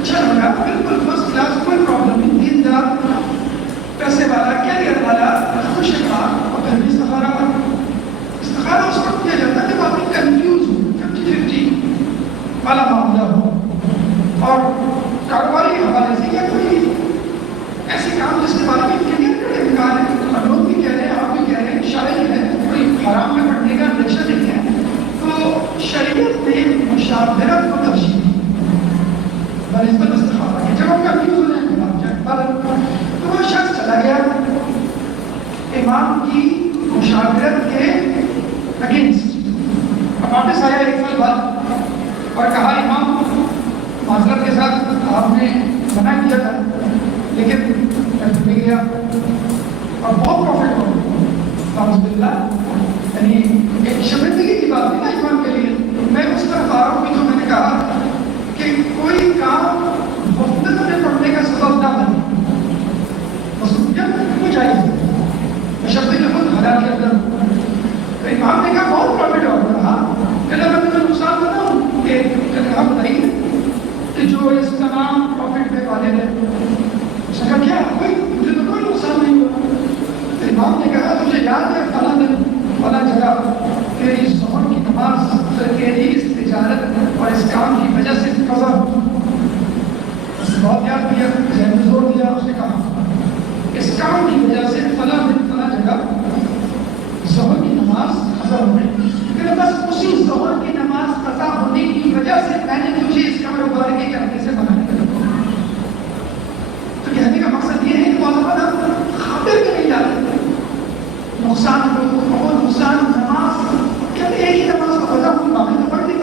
اچھا لگا, بالکل فرسٹ کلاس, کوئی پرابلم نہیں, دیندار, پیسے والا, کیریئر والا, خوش اخلاق, اور پھر بھی استخارہ اس وقت کیا جاتا ہے جب آپ کنفیوز ہو, 50-50 والا معاملہ ہو, اور کاروباری حوالے سے یا کوئی ایسے کام جس کے بارے میں کلیئر کٹ امکان ہے, اور لوگ بھی کہہ رہے ہیں, آپ بھی کہہ رہے ہیں, شرعی ہے, کوئی حرام میں پڑنے کا اندیشہ نہیں ہے, تو شریعت نے مشاورت کو ترجیح دی بنسبت استخارہ کی. جب ہم کنفیوز ہو جائیں تو وہ شخص چلا گیا امام کی مشاورت کے اگینسٹ. اب واپس آیا ایک سال بعد اور کہا امام معذرت کے ساتھ آپ نے منع کیا تھا, لیکن میں گیا اور بہت پروفٹ ہو گیا. یعنی ایک شرمندگی کی بات ہے نا امام کے لیے. میں اس طرف آ رہا ہوں کہ جو میں نے کہا کہ کوئی کام مفتت میں پڑھنے کا سبب نہ بنے, مصروفیت کو جائز ہے, شبد کے خود حلال کے اندر. تو امام نے کہا بہت پروفٹ ہو رہا, کہنا میں تمہیں نقصان بتاؤں کہ کہا بتائیے کہ جو اس تمام پروفٹ پہ والے ہیں, اس نے کہا کیا کوئی مجھے تو کوئی نقصان نہیں ہوا. تو امام نے کہا تجھے یاد ہے فلاں دن فلاں جگہ تیری ظہر کی نماز, تیری اس تجارت اور اس کام کی وجہ سے قضا ہو. اس نے بہت یاد کیا, ذہن میں زور دیا, اس نے کہا اس کام کی وجہ سے فلاں دن فلاں جگہ ظہر کی نماز قضا ہو گئی. کہ بس اسی ظہر کی نماز قضا ہونے کی وجہ سے میں نے تجھے اس کاروبار کے کرنے سے منع کیا. تو کہنے کا مقصد یہ ہے کہ مولانا خاطر کے نہیں جاتے, نقصان ہو, نقصان نماز کہتے ایک ہی نماز کو قضا ہوئی, باقی تو پڑھ لی.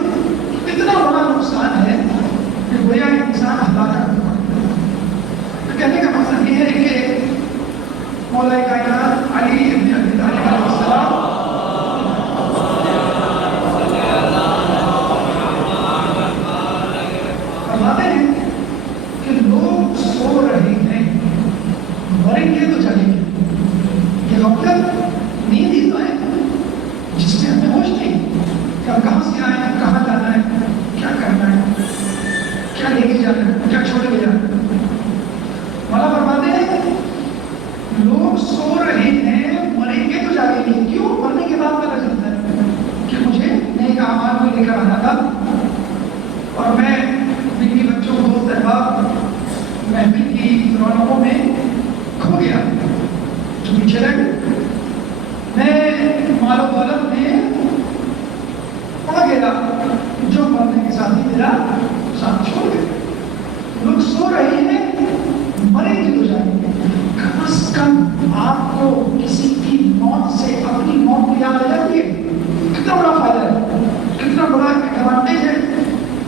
اتنا بڑا نقصان ہے کہ گویا انسان ہلاک کر دیا. تو کہنے کا مقصد یہ ہے کہ مولا کائنات علی ابن ابی طالب علیہ السلام فرماتے ہیں کہ لوگ سو رہے ہیں, مریں گے تو جائیں گے. یہ غفلت نیند ہی تو ہے جس میں ہمیں ہوش نہیں کہ ہم کہاں سے آئے ہیں, کہاں جانا ہے, کیا کرنا ہے, کیا لے کے جانا ہے, کیا چھوڑ کے جانا ہے. مولا فرماتے ہیں لوگ سو رہے ہیں, مریں گے تو جائیں گے. کیوں؟ مرنے کے بعد پتہ چلتا ہے کہ مجھے نیک اعمال میں لے کر آنا تھا, اور میں بیوی بچوں کو دوست احباب محفل کی رونقوں میں کھو گیا, جو پیچھے رہ گئے. میں مال و دولت میں پڑ گیا, جو مرنے کے ساتھ ہی میرا ساتھ چھوڑ گئے. لوگ سو رہے ہیں, مریں گے تو جائیں گے. کم از کم آپ کو کسی کی موت سے اپنی موت کو یاد آ جاتی ہے. کتنا بڑا فائدہ ہے, کتنا بڑا ایڈوانٹیج ہے.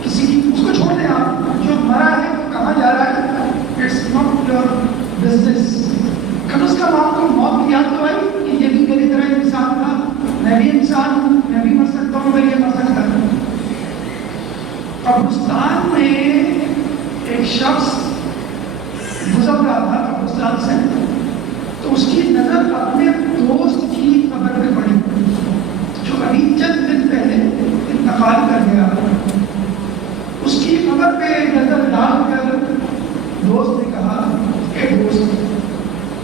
کسی کی اس کو چھوڑ دیں آپ, جو مرا ہے وہ کہاں جا رہا ہے, اٹس ناٹ یور بزنس. کم از کم آپ کو موت کی یاد تو آئی کہ یہ بھی میری طرح انسان تھا, میں بھی انسان ہوں, میں بھی مر سکتا ہوں, میں یہ مر سکتا ہوں. قبرستان میں ایک شخص گزر رہا تھا قبرستان سے, تو اس کی نظر اپنے دوست کی قبر پہ پڑی جو ابھی چند دن پہلے انتقال کر گیا. اس کی قبر پہ نظر ڈال کر دوست نے کہا کہ دوست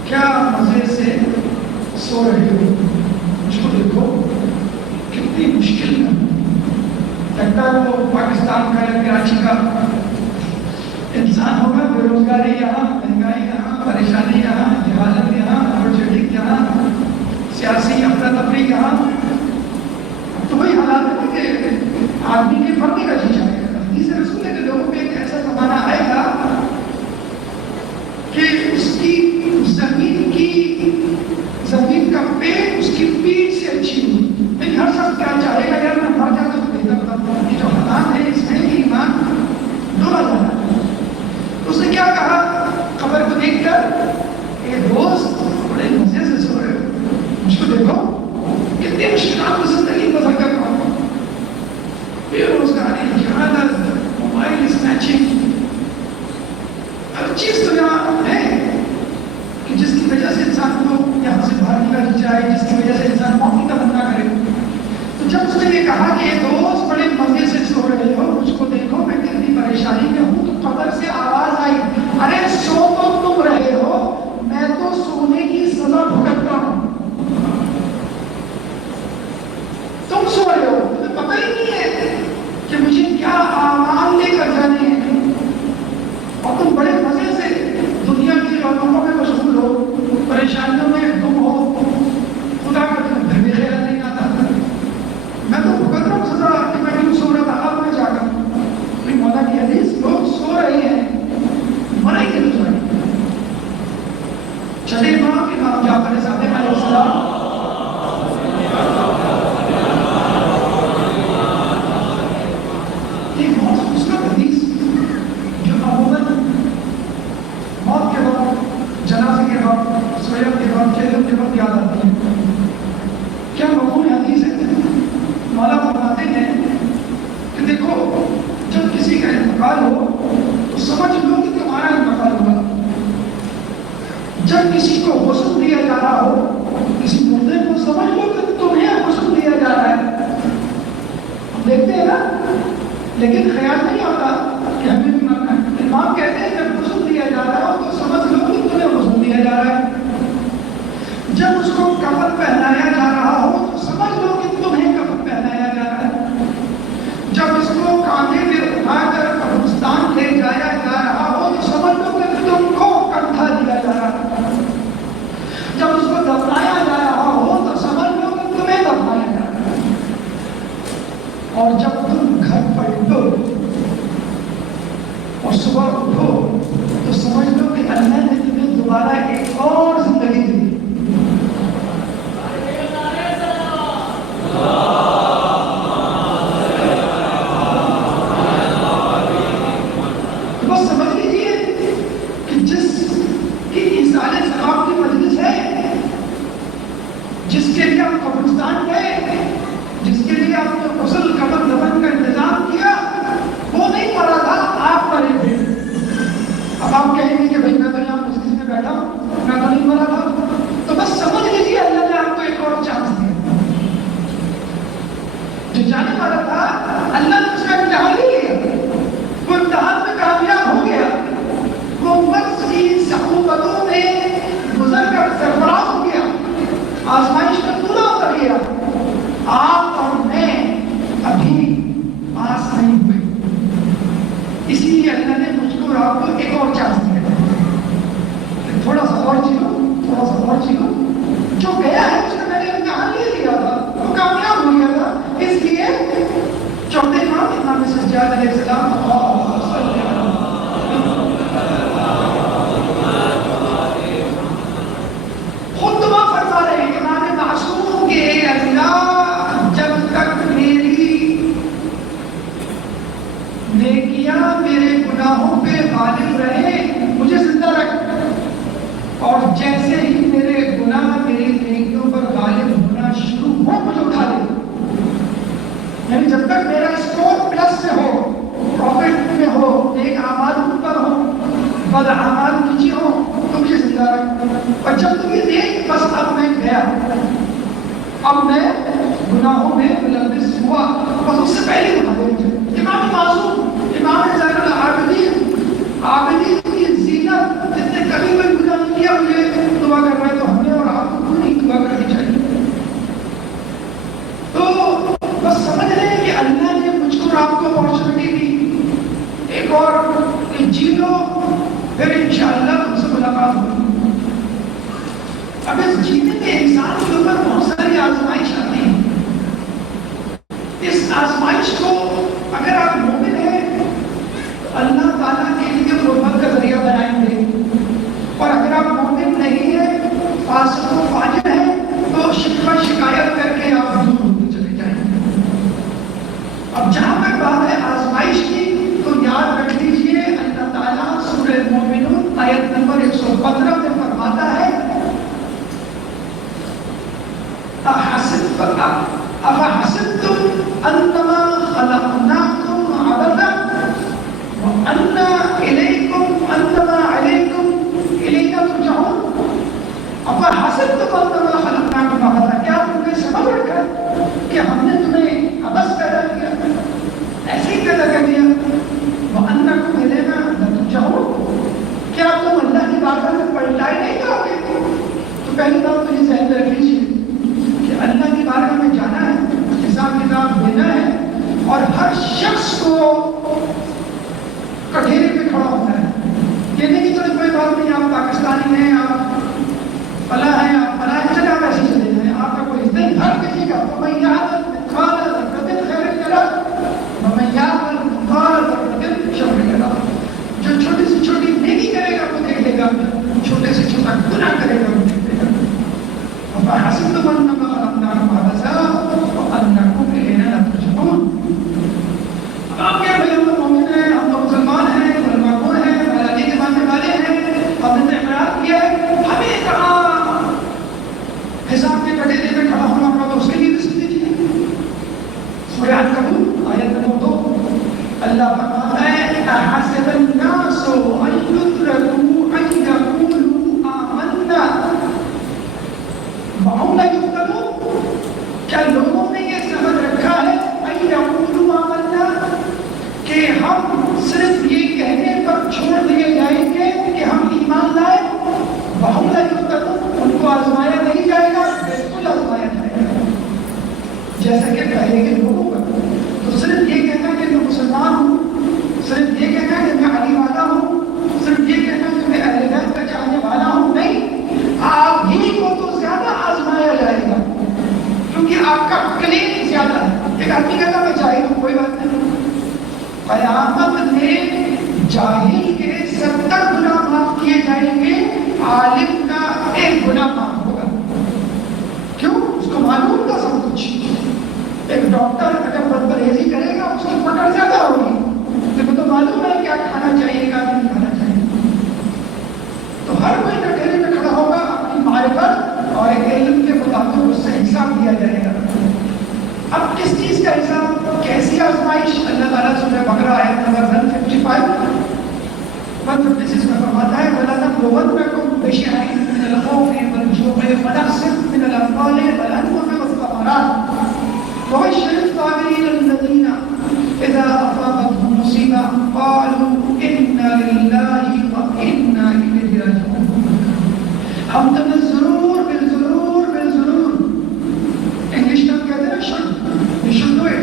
کیا مزے سے سو رہے ہو, مجھ کو دیکھو کتنی مشکل میں, لگتا ہے وہ پاکستان کا یا کراچی کا انسان ہوگا. بے روزگاری یہاں، مہنگائی یہاں، پریشانی یہاں، جہالت یہاں، لوڈ شیڈنگ یہاں، سیاسی افراتفری یہاں. تو وہی حالات ہے کہ آدمی کے پڑھنے کا جی جائے گا. حدیث رسول ہے کہ لوگوں میں ایک ایسا زمانہ آئے گا کہ اس کی زمین کا پیٹ اس کی پیٹ سے اچھی ہوئی. لیکن ہر شخص کیا چاہے گا، یار میں مر جاتا تو بہتر تھا. یہ جو حالات ہے اس میں ایمان ڈولا جانا. اس نے کیا کہا قبر کو دیکھ کر، اے دوست بڑے مزے سے سو رہے ہو، مجھ کو دیکھو کتنے مشکلات کی زندگی گزر کر رہا ہوں. بے روزگاری، جہالت، موبائل اسنیچنگ، ہر چیز تو یہاں ہے کہ جس کی وجہ سے انسان کو یہاں سے باہر نکل جائے، جس کی وجہ سے انسان موت کی تمنا کرے. تو جب اس نے یہ کہا کہ یہ دوست بڑے مزے سے سو رہے ہو، مجھ کو دیکھو میں کتنی پریشانی میں ہوں، تو قبر سے آواز آئی، ارے سو تو تم رہے ہو، میں تو سونے کی سزا بھگتتا ہوں. تم سو رہے ہو، تمہیں پتہ ہی نہیں ہے کہ مجھے کیا اعمال لے کر جانے ہیں، اور تم بڑے مزے سے دنیا کی رونقوں میں مشغول ہو، پریشانیوں میں تم ہو. خدا کا تمہیں گھر میں خیال نہیں آتا. میں تو بھگت رہا ہوں سزا کہ میں کیوں سو رہا تھا اب میں جا کر. مولا کی حدیث، لوگ سو رہے ہیں، مرے گے تو سوئے. چلے امام جعفر صادق علیہ السلام ایک بہت خوبصورت حدیث جو عموماً موت کے وقت، جنازے کے وقت، سویت کے وقت، کھیلوں کے وقت یاد آتی ہے. کیا مفہوم حدیث ہے؟ مولا فرماتے ہیں کہ دیکھو جب کسی کا انتقال ہو تو سمجھ لو کہ تمہارا انتقال ہوگا. جب کسی کو غسل دیا جا رہا ہو، کسی مردے کو، سمجھ لو کہ تمہیں غسل دیا جا رہا ہے. ہم دیکھتے ہیں نا، لیکن خیال نہیں آتا کہ ہمیں بھی مرنا ہے. امام کہتے ہیں جب غسل دیا جا رہا ہو تو سمجھ لو کہ تمہیں غسل دیا جا رہا ہے. جب اس کو کفن پہنایا جا رہا ہو تو سمجھ لو کہ تمہیں کفن پہنایا جا رہا ہے. جب اس کو کاندھے میں اٹھا کر قبرستان لے جایا جا رہا ہو تو سمجھ لو کہ تم کو کندھا دیا جا رہا ہے. جب اس کو دفنایا جا رہا ہو تو سمجھ لو کہ تمہیں دفنایا جا رہا ہے. اور جب تم گھر پلٹو اور صبح اٹھو تو سمجھ لو کہ اللہ نے تمہیں دوبارہ ایک اور زندگی دی. بس سمجھ لیجیے کہ جس کی ایصال ثواب کی مجلس ہے، جس کے لیے آپ قبرستان گئے، جس کے لیے آپ نے غسل قبر دفن کا انتظام کیا، وہ نہیں مرا تھا، آپ مرے تھے. اب آپ کہیں گے کہ بھائی میں تو یہاں مجلس میں بیٹھا ہوں، میں تو نہیں مرا تھا. تو بس سمجھ لیجیے اللہ نے آپ کو ایک اور چانس دیا. جو جانے والا تھا اللہ نے اس کا امتحان لے لیا، وہ امتحان میں کامیاب ہو گیا، وہ مرض کی صعوبتوں میں گزر کر سرفراز ہو گیا، آزمائش میں پورا اتر گیا. آپ اور میں ابھی پاس نہیں ہوئے، اسی لیے اللہ نے مجھ کو اور آپ کو ایک اور چانس دیا. تھوڑا سا اور جیو، تھوڑا سا اور جیو. جو گیا ہے اس نے میں نے امتحان لے لیا تھا، وہ کامیاب ہو گیا تھا. اس لیے چوتھے امام سجاد علیہ السلام خود دعا فرما رہے ہیں، امام معصوم کے اللہ جب تک میری نیکیاں میرے گناہوں پہ غالب رہے مجھے زندہ رکھ، اور جیسے ہی میرے گناہ میری نیکیوں پر غالب ہونا شروع ہو مجھے اٹھا دے. یعنی جب تک میرا اسکور پلس میں ہو، پروفٹ میں ہو، نیک اعمال اوپر ہو، بد اعمال نیچے ہو، تو مجھے زندہ رکھ. اور جب تم یہ دیکھ بس اب میں گیا، اب میں گناہوں میں ملوث ہوا، بس اس سے پہلے اٹھا دے مجھے. امام معصوم، امام زین العابدین، عابدین کی زینت، جتنے کبھی کوئی گناہ نہیں کیا مجھے دعا کر رہے، تو ہم نے اور آپ کو پوری دعا کرنی چاہیے. تو بس سمجھ رہے ہیں کہ اللہ نے مجھ کو اور آپ کو اپارچونیٹی دی ایک اور کہ جی لو، پھر انشاءاللہ تم سے ملاقات ہوگی۔ اب اس جینے میں انسان کے اوپر بہت ساری آزمائش آتی ہے۔ اس آزمائش کو اگر آپ مومن ہیں تو اللہ تعالیٰ کے لیے غربت کا ذریعہ بنائیں گے، اور اگر آپ مومن نہیں ہیں، فاسق و فاجر ہیں، تو شکوہ شکایت کر کے آپ دور ہوتے چلے جائیں گے۔ اب جہاں تک بات ہے آزمائش کی، تو یاد رکھ لیجیے اللہ تعالیٰ سورہ مومنون آیت نمبر 115 میں فرماتا ہے أَفَحَسِبْتُمْ أَنَّمَا خَلَقْنَاكُمْ عَبَثًا وَأَنَّا إِلَيْكُمْ أَنَّمَا عَلَيْكُمْ إِلَيْنَا تُرْجَعُونَ۔ أَفَحَسِبْتُمْ أَنَّمَا خَلَقْنَاكُمْ عَبَثًا، کیا تم نے سمجھ رکھا کہ ہم نے تمہیں عبث پیدا کیا، ایسے ہی پیدا کر دیا؟ وَأَنَّكُمْ إِلَيْنَا تُرْجَعُونَ، کیا تم اللہ کی بارگاہ میں پلٹائے نہیں کرو گے؟ تو پہلی بات تو یہ ذہن میں رکھ لیجیے کہ اللہ کی بارگاہ میں جانا ہے، حساب کتاب دینا ہے، اور ہر شخص کو کٹہرے پہ کھڑا ہونا ہے۔ یہ نہیں کہ چلو کوئی بات نہیں، آپ پاکستانی ہیں، آپ فلاں ہیں، آپ فلاں ہیں، چلے آپ ایسے ہی چلے جائیں، آپ کا کوئی نہیں، ہر کسی کا وَمَن يَعْمَلْ مِثْقَالَ ذَرَّةٍ خَيْرًا يَرَهُ وَمَن يَعْمَلْ مِثْقَالَ ذَرَّةٍ شَرًّا يَرَهُ۔ جو چھوٹی سے چھوٹی نیکی کرے گا وہ دیکھ لے گا، چھوٹے سے چھوٹا گناہ کرے گا وہ دیکھ لے گا۔ أَفَحَسِبْتُمْ أَنَّمَا خَلَقْنَاكُمْ عَبَثًا وَأَنَّكُمْ إِلَيْنَا لَا تُرْجَعُونَ۔ اب آپ کیا بھائی، ہم تو مومن ہیں، ہم تو مسلمان ہیں، علماء گو ہیں، اللہ کے ماننے والے ہیں، ہم نے اعتراف کیا ہے، ہمیں کہاں حساب کے کٹہرے میں کھڑا ہونا پڑا، تو اس کے لیے بھی سن لیجیے سورہ عنکبوت آیت نمبر 2، اللہ فرماتا ہے أَحَسِبَ النَّاسُ أَن يُتْرَكُوا أَن يَقُولُوا آمَنَّا وَهُمْ لَا يُفْتَنُونَ۔ کیا لوگوں نے یہ سمجھ رکھا ہے أَن يَقُولُوا آمَنَّا کہ ہم صرف یہ کہنے پر چھوڑ دیے جائیں گے کہ ہم ایمان لائے؟ وَهُمْ لَا يُفْتَنُونَ، ان کو آزمایا نہیں جائے گا، بالکل آزمایا جائے گا جیسا کہ پہلے کے لوگوں کا۔ تو صرف یہ کہنا کہ میں مسلمان ہوں، صرف یہ کہنا کہ میں علی والا ہوں، صرف یہ کہنا کہ میں اہل بیت کا چاہنے والا ہوں، نہیں، آپ ہی کو تو زیادہ آزمایا جائے گا، کیونکہ آپ کا کلیم زیادہ ہے۔ ایک آدمی کہتا میں جاہل ہوں، کوئی بات نہیں، قیامت میں جاہل کے 70 گناہ معاف کیے جائیں گے، عالم کا 1 گناہ معاف ہوگا۔ کیوں؟ اس کو معلوم تھا سب کچھ۔ ایک ڈاکٹر اگر بدپرہیزی کرے گا اس کی پکڑ زیادہ ہوگی، لیکن تو معلوم ہے کیا کھانا چاہیے گا نہیں کھانا چاہیے۔ تو ہر کوئی کٹہرے میں کھڑا ہوگا اپنی معرفت اور علم کے مطابق اس سے حساب دیا جائے گا۔ اب کس چیز کا حساب، کیسی آزمائش؟ اللہ تعالیٰ سورہ بقرہ آیت نمبر 156 میں فرماتا ہے وَلَنَبْلُوَنَّكُمْ بِشَيْءٍ مِّنَ الْخَوْفِ وَالْجُوعِ وَنَقْصٍ مِّنَ الْأَمْوَالِ وَالْأَنفُسِ وَالثَّمَرَاتِ وَبَشِّرِ الصَّابِرِينَ الَّذِينَ إِذَا أَصَابَتْهُم مُّصِيبَةٌ قَالُوا إِنَّا لِلَّهِ وَإِنَّا إِلَيْهِ رَاجِعُونَ۔ ہم تمہیں ضرور بالضرور انگلش میں کہتے ہیں you should do it,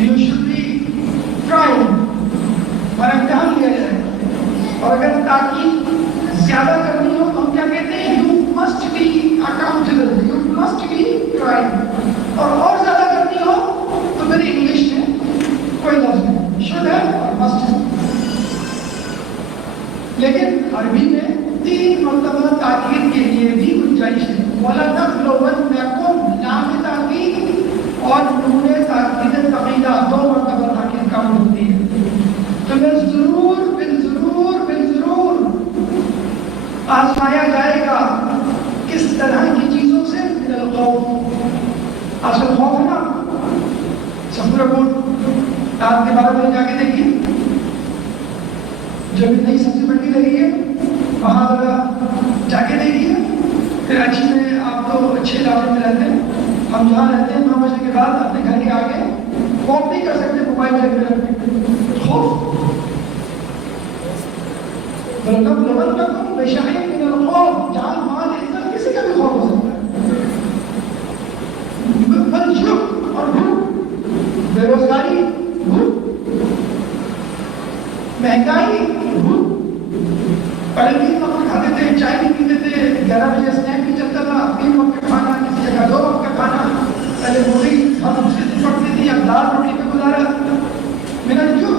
you should be trying، اور امتحان لیا جائے گا، اور اگر تاکید زیادہ کرنی ہو تو ہم کیا کہتے ہیں you must be accountable, you must be trying، اور زیادہ کرنی ہو تو پھر انگلش میں کوئی لفظ نہیں، should ہے اور must ہے، لیکن عربی میں 3 مرتبہ تاکید کے لیے بھی گنجائش ہے۔ وَلَنَبْلُوَنَّكُمْ لام تاکید اور نون تاکید ثقیلہ 2 مرتبہ تاکید کام ہوتی ہے۔ تمہیں ضرور بالضرور آزمایا جائے گا۔ کس طرح کی چیزوں سے؟ من الخوف، اصل خوف ہے نا، سب رپورٹ رات کے 12 بجے جا کے دیکھیے، جو بھی نئی سبزی منڈی لگی ہے وہاں جا کے دیکھیے۔ کراچی میں آپ تو اچھے علاقے میں رہتے ہیں، ہم جہاں رہتے ہیں 9 بجے کے بعد اپنے گھر کے آگے واک نہیں کر سکتے، موبائل جیب میں رکھتے، خوف۔ وَلَنَبْلُوَنَّكُمْ بِشَيْءٍ مِّنَ الْخَوْفِ، جان مال عزت کسی کا بھی خوف ہو سکتا ہے، والجوع اور بھوک، بے روزگاری بھوک، مہنگائی بھوک، پہلے 3 وقت کھاتے تھے، چائے نہیں پیتے تھے، 11 بجے اسنیک نہیں چلتا تھا، 3 وقت کا کھانا، کسی جگہ 2 وقت کا کھانا، پہلے روٹی بہت مشکل سے پڑتی تھی، اب دال روٹی پہ گزارا میرا جو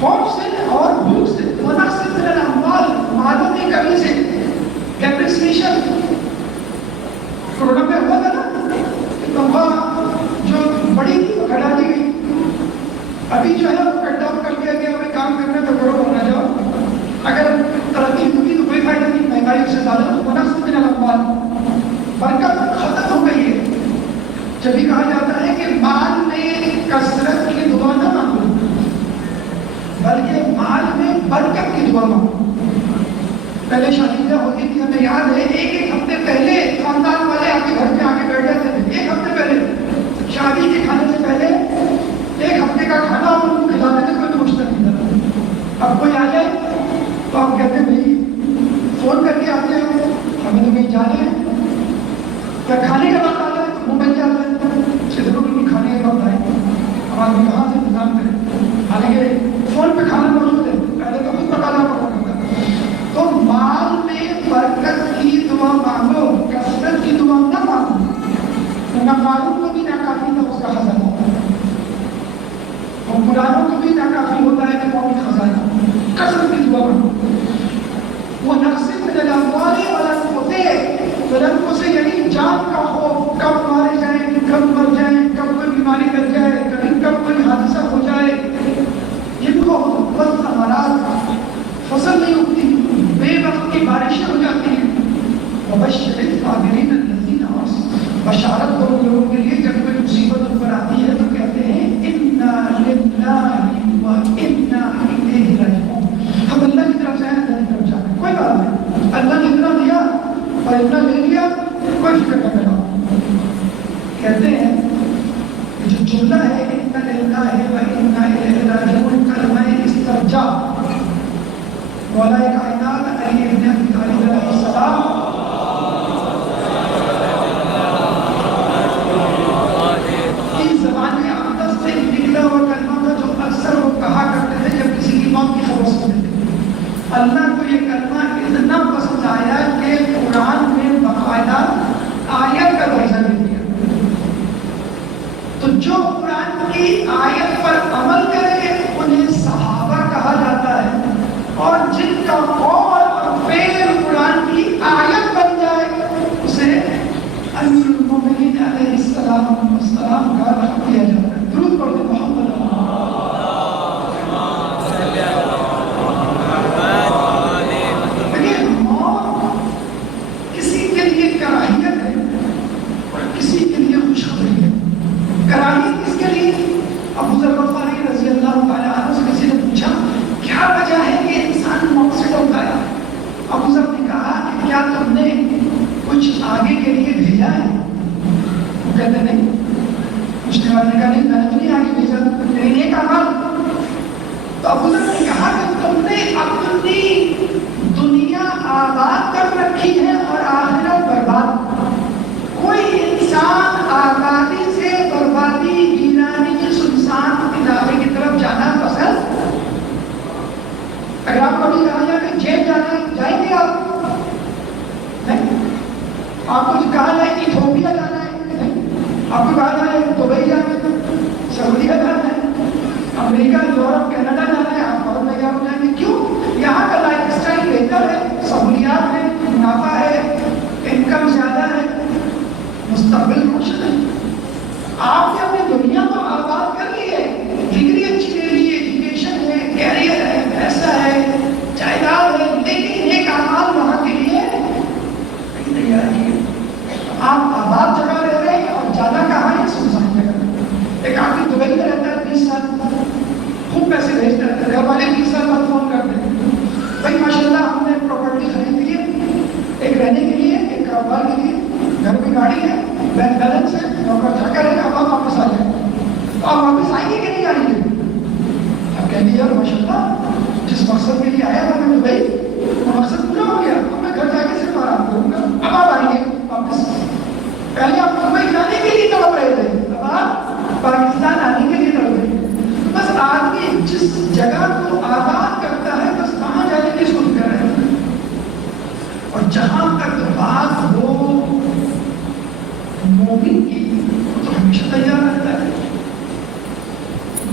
خوف سے اور بھوک سے، مناسب من الاموال، مالوں کی کمی سے، ڈپریسیشن، کورونا میں ہوا تھا نا، تنخواہ جو بڑی تھی وہ گھٹا دی گئی، ابھی جو ہے وہ کٹ ڈاؤن کر دیا گیا، ہمیں کام کرنا تو کرو ورنہ جاؤ، اگر ترقی ہوگی تو کوئی فائدہ نہیں، مہنگائی سے زیادہ مناسب من الاموال، برکت ختم ہو گئی ہے۔ جب بھی کہا جاتا ہے کہ مال میں کثرت کی دعا نہ مانگو بلکہ مال میں برکت کی دعا مانگو۔ پہلے شادیاں ہوتی تھی، ہمیں یاد ہے 1 ہفتے پہلے خاندان والے آپ کے گھر میں آ کے بیٹھ جاتے تھے، 1 ہفتے پہلے شادی کے کھانے سے پہلے 1 ہفتے کا کھانا آپ ان کو کھلاتے تھے، کوئی پوچھتا نہیں تھا۔ اب کوئی آ جائے تو آپ کہتے ہیں بھائی فون کر کے آتے ہیں، ہمیں تو کہیں جانا ہے، کیا کھانے کا وقت آتا ہے تو منہ بن جاتا ہے، ضرور نہیں کھانے کا وقت آئے، اب آدمی کہاں سے انتظام کرے، حالانکہ فون پہ کھانا موجود ہے، پہلے تو خود پکانا پڑتا تھا۔ تو مال میں برکت کی دعا مانگو، کثرت کی دعا نہ مانگو، نہ معلوم کو بھی ناکافی نہ اس کا خزانہ، اور قرآنوں کو بھی ناکافی ہوتا ہے کہ قومی خزانہ، کثرت کی دعا مانگو۔ وہ نقص من الاموال والانفس، یعنی جان کا خوف، کب مارے جائیں، کب مر جائیں، کب کوئی بیماری لگ جائے، کب کوئی حادثہ ہو جائے، جن کو بس امراض، فصل نہیں اگتی، بے وقت کی بارشیں ہو جاتی ہیں، وبشر الصابرین الذین، بشارت دو لوگوں کے لیے جب کوئی مصیبت ان پر آتی ہے تو کہتے ہیں انا للہ و انا الیہ راجعون، ہم اللہ کی طرف سے ہیں، اللہ کی طرف جانا، کوئی بات نہیں، اللہ نے اتنا دیا اور اتنا لے لیا، کوئی فکر نہ کرو۔ کہتے ہیں جو جملہ ہے انا للہ و انا الیہ راجعون، کلمہ استرجاع، مولا کائنات علی ابن ابی طالب علیہ السلام کی زبان اقدس سے نکلا ہوا کلمہ تھا جو اکثر وہ کہا کرتے تھے جب کسی کی موت کی خبر سنتے تھے۔ اللہ کو یہ کلمہ اتنا پسند آیا کہ قرآن میں باقاعدہ آیت کا درجہ دے دیا۔ تو جو قرآن کی آیت پر عمل کرے انہیں صحابہ کہا جاتا ہے، اور جن کا قول اور فعل قرآن کی آیت بن جائے اسے امیر المومنین علیہ السلام کا لقب دیا جاتا ہے۔ درود پڑھتے محمد دیکھیے، موت کسی کے لیے کراہیت ہے اور کسی کے لیے خوشخبری ہے۔ کراہیت کس کے لیے؟ ابو ذر غفاری رضی اللہ تعالیٰ عنہ سے کسی نے پوچھا کیا وجہ ہے کہ انسان موت سے ڈرتا ہے؟ ابو ذر نے کہا کہ کیا تم نے کچھ آگے کے لیے بھیجا ہے؟ وہ کہتے نہیں، پوچھنے والے نے کہا نہیں، میں نے تو نہیں آگے بھیجا، لیکن ایک عمل۔ تو ابو ذر نے کہا کہ تم نے اپنی دنیا آباد کر رکھی ہے اور آخرت برباد۔ کوئی انسان آبادی سے بربادی، ویرانی، سنسان علاقے کی طرف جانا پسند؟ اگر آپ کو ابھی کہا جائے کہ جیل جانا ہے، جائیں گے آپ؟ نہیں۔ آپ کو کہا جائے کہ ایتھوپیا جانا ہے، نہیں۔ آپ کو کہا جائے دبئی جانا ہے، سعودیہ جانا ہے، امریکہ، یورپ، کینیڈا جانا ہے، آپ فوراً تیار ہو جائیں گے۔ کیوں؟ یہاں کا لائف اسٹائل بہتر ہے، سہولیات ہے، منافع ہے، انکم زیادہ ہے، مستقبل روشن ہے۔ آپ نے اپنی دنیا کو آباد کر لی ہے، ڈگری اچھی لے لی ہے، ایجوکیشن ہے، کیریئر ہے، پیسہ ہے، جائیداد ہے، لیکن ایک اعمال وہاں کے لیے نہیں تیار ہے۔ آپ آباد جگہ رہ رہے ہیں اور جانا کہاں ہے؟ سنسان جگہ۔ ایک آدمی دبئی میں رہتا ہے 20 سال، خوب پیسے بھیجتا رہتا ہے، گھر والے 20 سال بعد فون کرتے ہیں بھائی ماشاء اللہ ہم نے پراپرٹی خرید لی ہے، ایک رہنے کے لیے، ایک کاروبار کے لیے، گھر کی گاڑی ہے، بینک بیلنس ہے، نوکر جا کر ہے، اب آپ واپس آ جائیں۔ تو آپ واپس آئیں گے کہ نہیں آئیں گے؟ آپ کہیں گے یار ماشاء اللہ جس مقصد کے لیے آیا تھا میں دبئی، وہ مقصد پورا ہو گیا، اب میں گھر جا کے صرف آرام کروں گا، اب آپ آئیں گے واپس۔ پہلے آپ دبئی جانے کے لیے تڑپ رہے تھے، اب آپ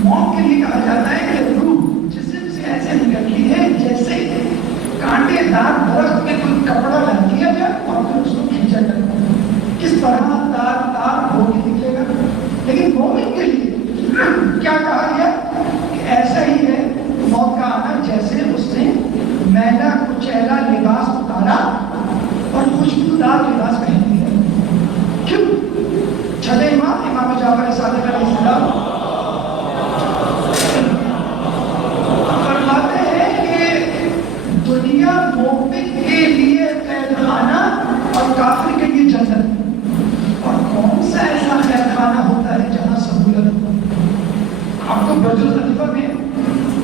موت کے لیے کہا جاتا ہے کہ روح جسم سے ایسے نکلتی ہے جیسے کانٹے دار درخت میں کوئی کپڑا ڈال دیا جائے اور پھر اس کو کھینچا جائے. کس طرح تار ہو کے نکلے گا. لیکن مومن کے لیے کیا کہا گیا کہ ایسا ہی ہے موت کا آنا جیسے اس نے میلا کچیلا لباس اتارا اور خوشبودار لباس پہن لیا. کیوں؟ چھٹے امام جعفر صادق علیہ السلام فرماتے ہیں کہ دنیا مومن کے لیے قید خانہ اور کافر کے لیے جنت. اور کون سا ایسا قید خانہ ہوتا ہے جہاں سہولت ہو؟ آپ کو برج الخلیفہ میں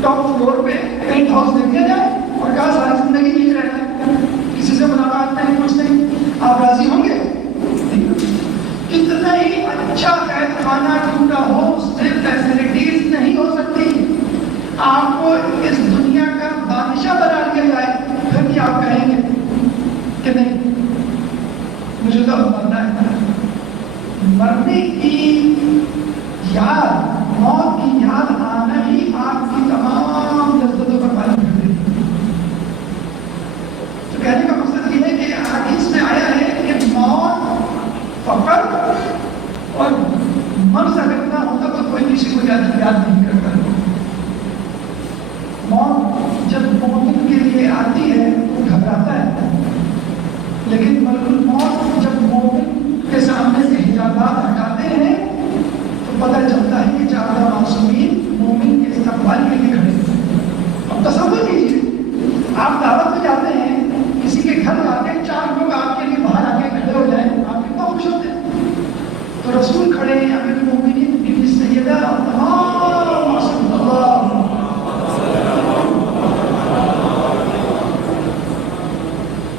ٹاپ فلور پہ پینٹ ہاؤس دے دیا جائے اور کہا ساری زندگی یہی رہنا ہے, کسی سے ملاقات نہیں, کچھ نہیں, آپ راضی ہوں گے؟ کتنا ہی اچھا قید خانہ کیوں نہ ہو, اس میں فیسلٹیز نہیں ہو سکتی. آپ کو اس دنیا کا بادشاہ بنا دیا جائے پھر بھی آپ کہیں گے کہ نہیں مجھے تو مرنا ہے. مرنے کی یاد, موت کی یاد آنا ہی آپ کی تمام لذتوں پر پانی کر دیتی. تو کہنے کا مقصد یہ ہے کہ حدیث میں آیا ہے کہ موت فقط اور مرض اگر نہ ہوتا تو کوئی کسی کو یاد نہیں کرتا. موت جب مومن کے لیے آتی ہے تو گھبراتا ہے, لیکن ملک الموت جب مومن کے سامنے سے حجابات ہٹاتے ہیں تو پتہ چلتا ہے کہ چارہ معصومین مومن کے استقبال کے لیے کھڑے ہیں. اب تصور کیجیے, آپ دعوت میں جاتے ہیں, کسی کے گھر جاتے ہیں, 4 لوگ آپ کے لیے باہر آ کے کھڑے ہو جائیں, آپ کتنا خوش ہوتے ہیں. تو رسول کھڑے ہیں, امیر المومنین بی بی سیدہ اور تمام معصوم اللہ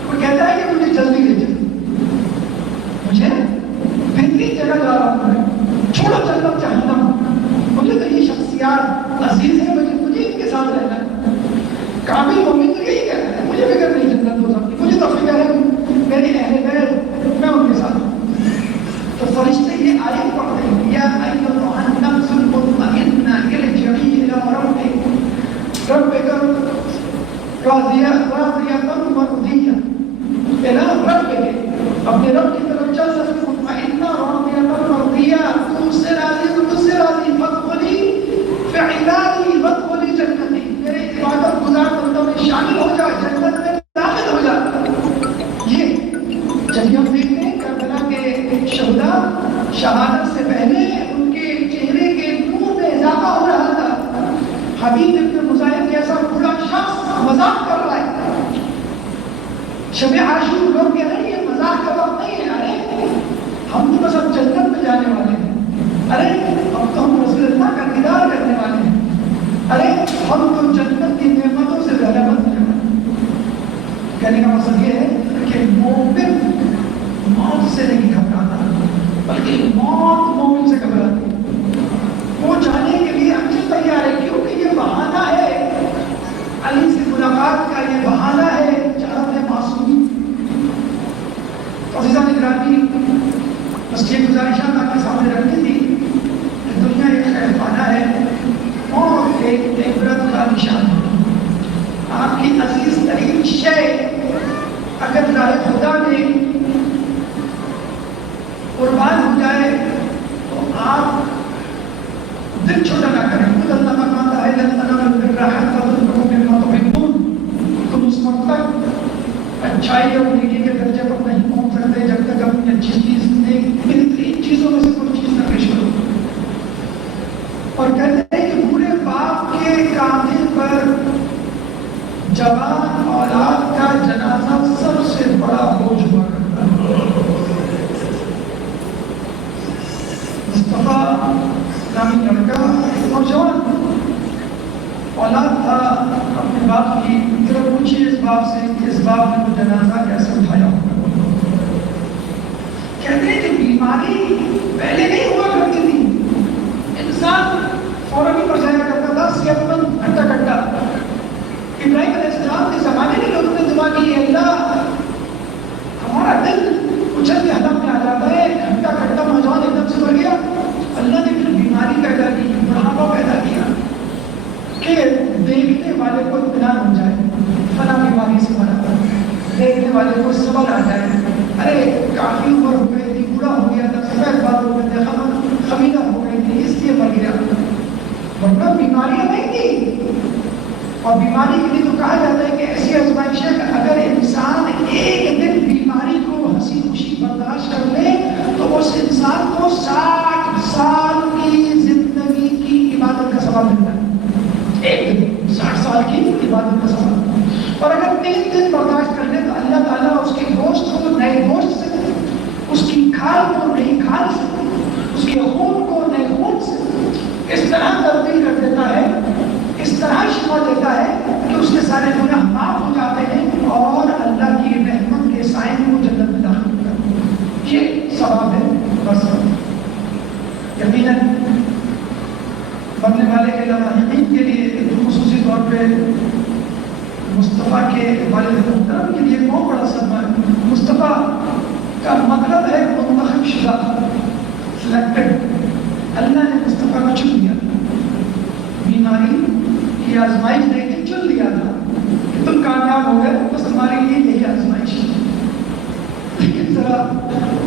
وہ کہتا ہے کہ مجھے جلدی لے چلو, مجھے بہترین جگہ جا رہا ہوں, چھوڑو جنت چاہتا ہوں, مجھے تو یہ شخصیات عزیز ہے, مجھے ان کے ساتھ رہنا ہے. کامل مومن تو یہی کہتا ہے مجھے فکر نہیں جنت ہو سکتی, مجھے تو فکر ہے میری اہل بیت, میں ان کے ساتھ ہوں. تو فرشتے یہ آیت پڑھتے ہیں, یا ایھا النفس المطمئنہ ارجعی الی ربک راضیۃ مرضیہ, الی ربک, اپنے رب کی طرف چل سکتے مطمئنہ راضیۃ مرضیہ, تو اس سے راضی تو مجھ سے راضی, فادخلی فی عبادی وادخلی جنتی, میرے عبادت گزار بندوں میں شامل ہو جا, جنت میں داخل ہو جا. یہ جب ہم دیکھتے ہیں کربلا کے شہداء شہادت سے پہلے ان کے چہرے کے نور میں اضافہ ہو رہا تھا. حبیب ابن مظاہر جیسا بڑا شخص مذاق کر رہا ہے, شب عاشور لوگ کہہ رہے ہیں یہ مذاق کا وقت نہیں ہے, ارے ہم تو بس اب جنت میں جانے والے ہیں, ارے اب تو ہم رسول اللہ کا دیدار کرنے والے ہیں, ارے ہم تو جنت کی نعمتوں سے بہرمند ہیں. کہنے کا مقصد یہ ہے کہ مومن موت سے نہیں گھبراتا, بلکہ موت مومن سے گھبراتی. وہ جانے کے لیے ہم سے تیار ہے, کیونکہ یہ بہانہ ہے علی سے ملاقات کا, یہ بہانہ ہے چارہ معصوم. عزیزان گرامی, بس یہ گزارشات آپ کے سامنے رکھنی تھی کہ دنیا ایک خیر خانہ ہے اور ایک عبرت کا نشان ہے. آپ کی عزیز ترین شے اگر راہ خدا میں قربان ہو جائے تو آپ دل چھوٹا نہ کریں. خود اللہ فرماتا ہے لن تنالوا البر حتى تنفقوا مما تحبون, تم اس وقت تک اچھائی اور نیکی کے درجے پر نہیں پہنچ سکتے جب تک اپنی اچھی چیز میں بہترین چیزوں میں سے کوئی چیز نہ پیش کرو. اور کہتے ہیں کہ بوڑھے باپ کے کاندھے پر جوان اولاد کا جنازہ سب سے بڑا بوجھ ہوا کرتا ہے. مصطفیٰ نامی لڑکا نوجوان اولاد تھا اپنے باپ کی, ذرا پوچھیے اس باپ سے کہ اس باپ نے وہ جنازہ کیسے اٹھایا ہوگا. کہتے ہیں کہ بیماری پہلے نہیں ہوا کرتی تھی, انسان فوراً ہی پر جایا کرتا تھا, صحت مند گھنٹہ گھنٹہ. ابراہیم علیہ السلام کے زمانے میں لوگوں نے دعا کی, اللہ ہمارا دل اچھل کے حلق میں آ جاتا ہے, گھنٹہ گھنٹہ نوجوان ایک دم سے بڑھ گیا. اللہ نے پھر بیماری پیدا کی, بڑھاپا پیدا کیا, اور بیماری کے لیے تو کہا جاتا ہے کہ ایسی آزمائش ہے کہ اگر انسان ایک دن بیماری کو ہنسی خوشی برداشت کر لے تو اس انسان کو 60 سال کی زندگی کی عبادت کا ثواب ملتا ہے. ایک دن 60 سال کی عبادت کا ثواب. اور اگر 3 دن برداشت کر لے تو اللہ تعالیٰ اس کے گوشت کو نئے گوشت سے، اس کی کھال کو نئی کھال سے، اس کے خون کو نئے خون سے اس طرح تبدیل کر دیتا ہے، اس طرح شفا دیتا ہے کہ اس کے سارے گناہ معاف ہو جاتے ہیں اور اللہ کی رحمت کے سائے کو جنت میں داخل ہوتا ہے. یہ ثواب ہے. بس یقیناً مرنے والے کے لاحقین کے لیے خصوصی طور پہ مصطفیٰ کے والد محترم کے لیے بہت بڑا صدمہ ہے. مصطفیٰ کا مطلب ہے منتخب شدہ، سلیکٹڈ. اللہ نے مصطفیٰ کو چن لیا، بیماری کی آزمائش دے کے چن لیا تھا کہ تم کامیاب ہو گئے، بس تمہارے لیے یہی آزمائش ہے. لیکن ذرا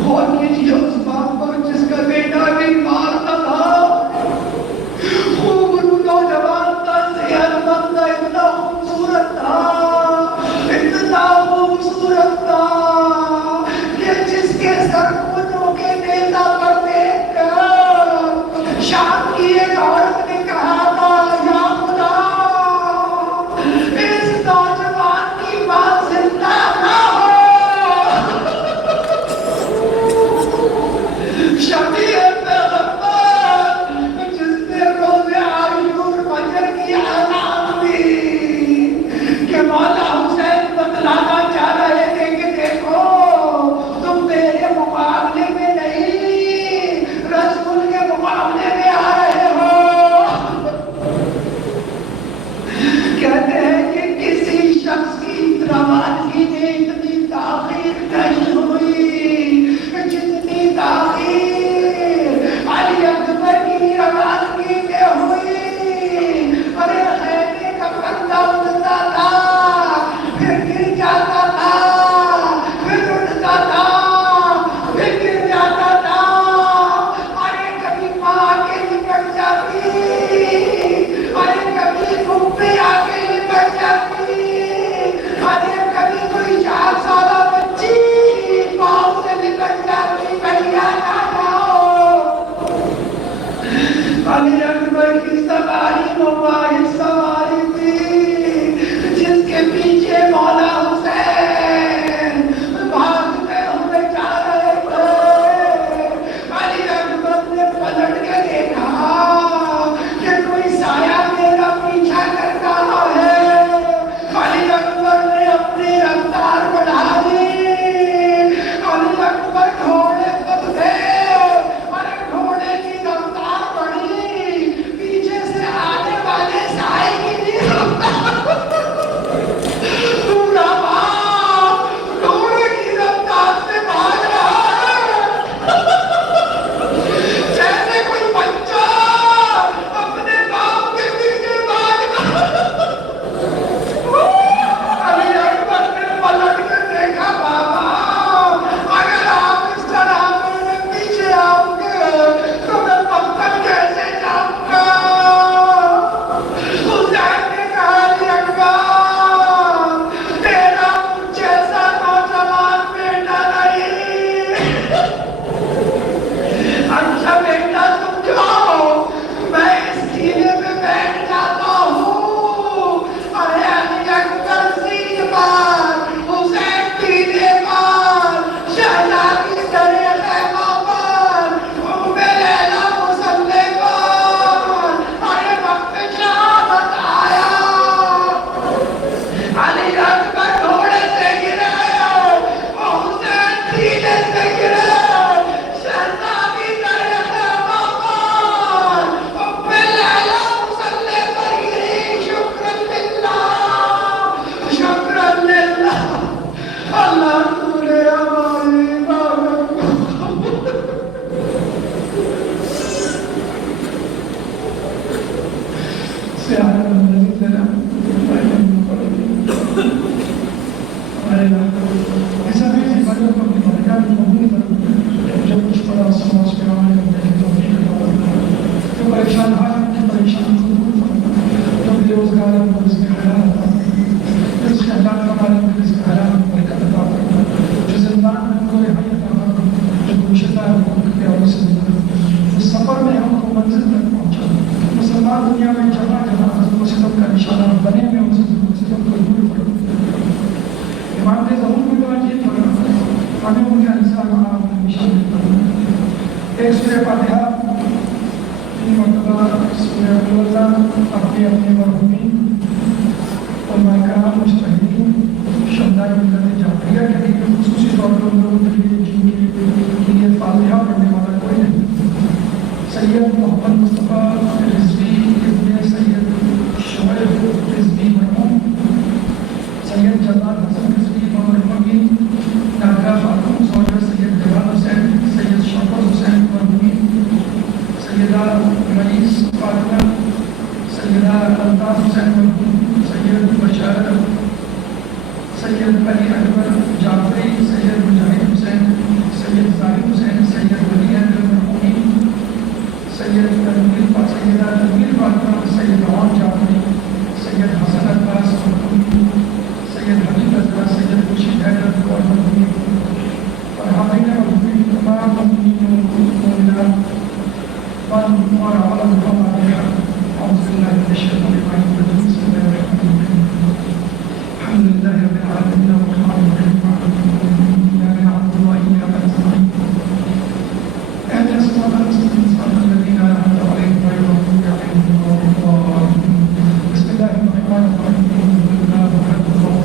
غور کیجیے اس بات پر جس کا بیٹا بھی مارتا تھا، خوب نوجوان تھا، صحت مند تھا، اتنا خوبصورت تھا، اتنا خوبصورت تھا کہ جس کے سر کو جو کے نیتا پر دیکھ کر شام کی ایک عورت نے کہا تھا، یا خدا اس نوجوان کی بات زندہ نہ ہو. شبیہ پیغمبر جس نے روز عاشور فجر کی اذان دی کہ مولا حسین بتلانا چاہ رہے تھے کہ دیکھو تم میرے مقابلے میں نہیں، رسول کے مقابلے میں آ رہے ہو. کہتے ہیں کہ کسی شخص کی روانگی میں اتنی تاخیر نہیں ہوئی جتنی تاخیر علی اکبر کی روانگی میں ہوئی. ارے خیمے کا پردہ اٹھتا تھا، پھر گر جاتا تھا، پھر اٹھتا تھا، پھر گر جاتا تھا. ارے کبھی ماں آ کے لپٹ جاتی، ارے کبھی پھوپھی آ کے لپٹ جاتی، ارے کبھی کوئی 4 سالہ بچی پاؤں سے لپٹ جاتی. بھیا نہ جاؤ. علی اکبر کی سواری مبارک سواری تھی جس کے پیچھے مولا حسین بھاگتے ہوئے جا رہے تھے. علی اکبر نے پلٹ کے دیکھا کہ کوئی سایہ میرا پیچھا کرتا ہے. علی اکبر نے اپنی رفتار بڑھا دی. علی اکبر گھوڑے پر تھے، ارے گھوڑے کی رفتار بڑھی، پیچھے سے آنے والے سائے کی بھی رفتار پورا باپ گھوڑے کی رفتار سے بھاگ رہا ہے جیسے کوئی بچہ اپنے باپ کے پیچھے بھاگ رہا ہے. علی اکبر نے پلٹ کے دیکھا، بابا اگر آپ اس طرح میرے پیچھے آؤ گے تو میں پتھر کیسے جاؤں گا. حسین نے کہا، علی اکبر تیرا مجھ جیسا نوجوان بیٹا نہیں. اچھا بیٹا تم جاؤ، میں اس ٹھیلے میں بیٹھ جاتا ہوں. ارے علی اکبر سیٹ پر، حسین ٹھیلے پر، شہزادی درے خیمہ پر، ام لیلا مصلے پر. ارے وقت شہادت آیا. علی اکبر گھوڑے سے گرے، حسین ٹھیلے سے گرے. شہزادی درے خیمہ پر، ام لیلا مصلے پر گری. شکر للہ، شکر للہ. اللہ تو نے ہماری عبادت سے آنے والی ذرا ایسا نہیں بڑوں کو بھی برکات قبول کرو. جو کچھ پڑا سماج کے آنے میں تو پریشان ہے، پریشان جو بے روزگار ہے اس کے اللہ اپنے اپنے مرحومین علماء کرام مجتہدین شہداء ملت جعفریہ کے لیے خصوصی طور پر ان لوگوں کے لیے جن کے لیے فاتحہ پڑھنے والا کوئی نہیں، سید محمد مصطفیٰ رضوی ابن سید شعیب رضوی مرحوم، سید جلال حسن رضوی مرحوم، ناگا خاتون زوجہ سید جلال حسین، سید شوکت حسین مرحوم، سیدہ رئیس فاطمہ، سیدہ الطاف حسین مرحوم، سید بشار، سید علی اکبر جعفری، سید مجاہد حسین، سید ظاہر حسین، سید ولی احمد مرحوم، سیدہ تنویر فاطمہ، سید عوام جعفری، سید حسن عباس مرحوم، سید حبیب رضا، سید خورشید حیدر مرحوم، اور حاضرین مرحومین تمام مومنین و مومنات اور عالم ہمارے اعوذ باللہ من الشیطان الرجیم، بسم اللہ الرحمن الرحیم، الحمد للہ رب العالمین الرحمن الرحیم، ایاک نعبد و ایاک نستعین، اهدنا الصراط المستقیم صراط الذین انعمت علیہم غیر المغضوب علیہم ولا الضالین، بسم اللہ الرحمن الرحیم، بسم اللہ الرحمن الرحیم،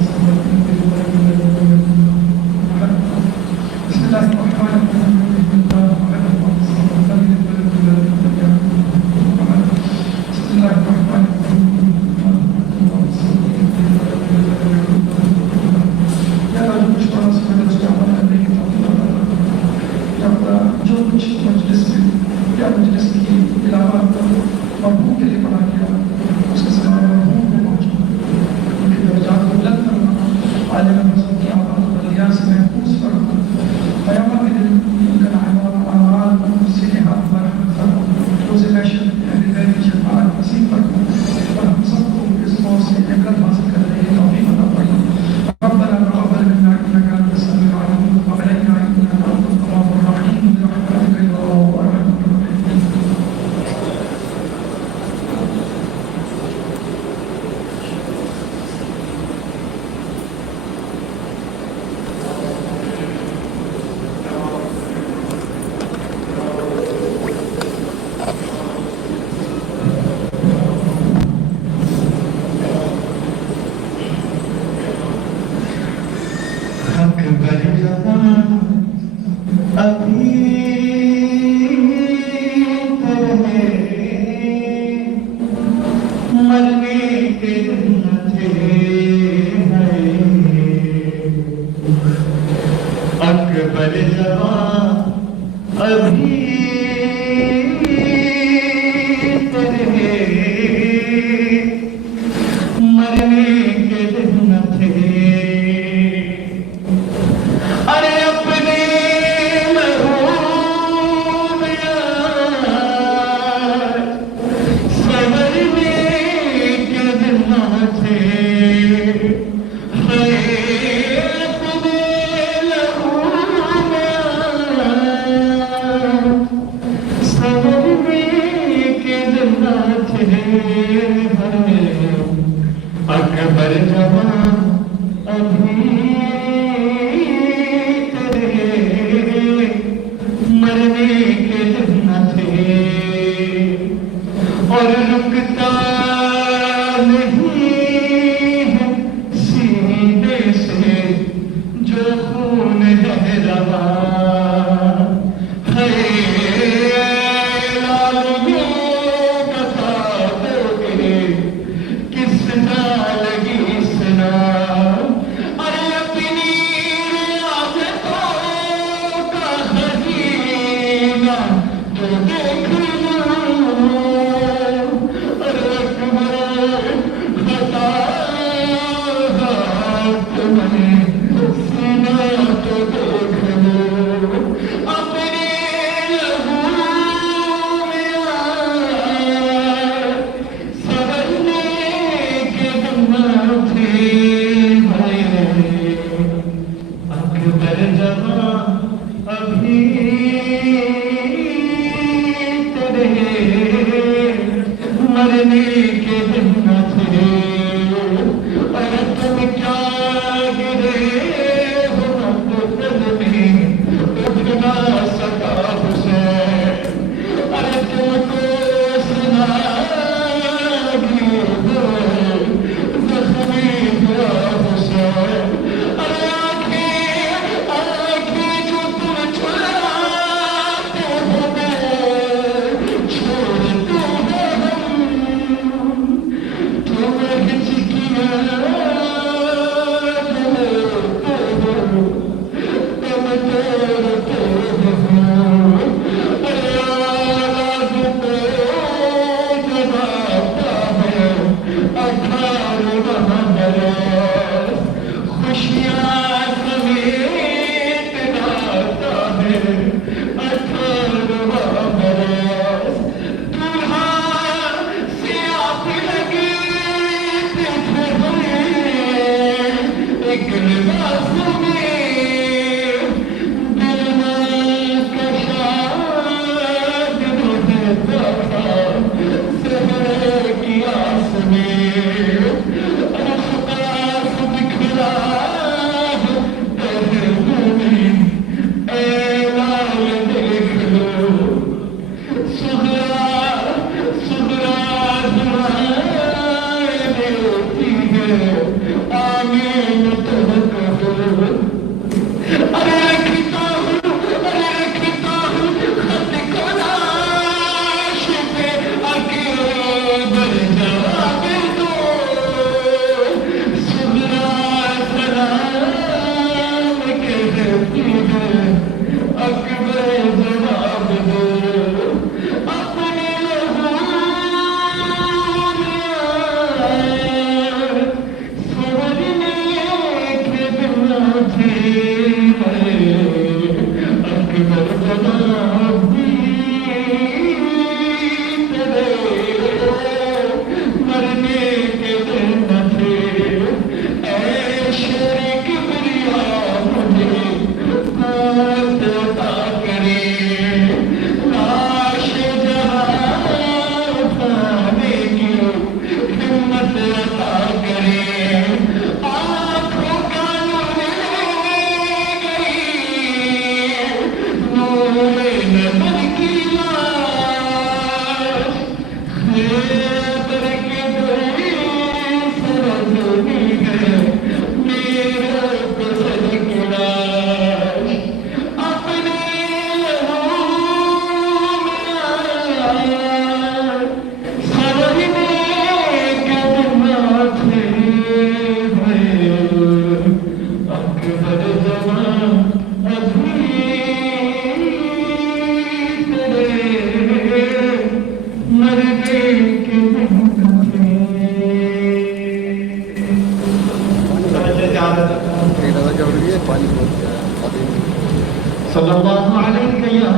صلى الله عليك يا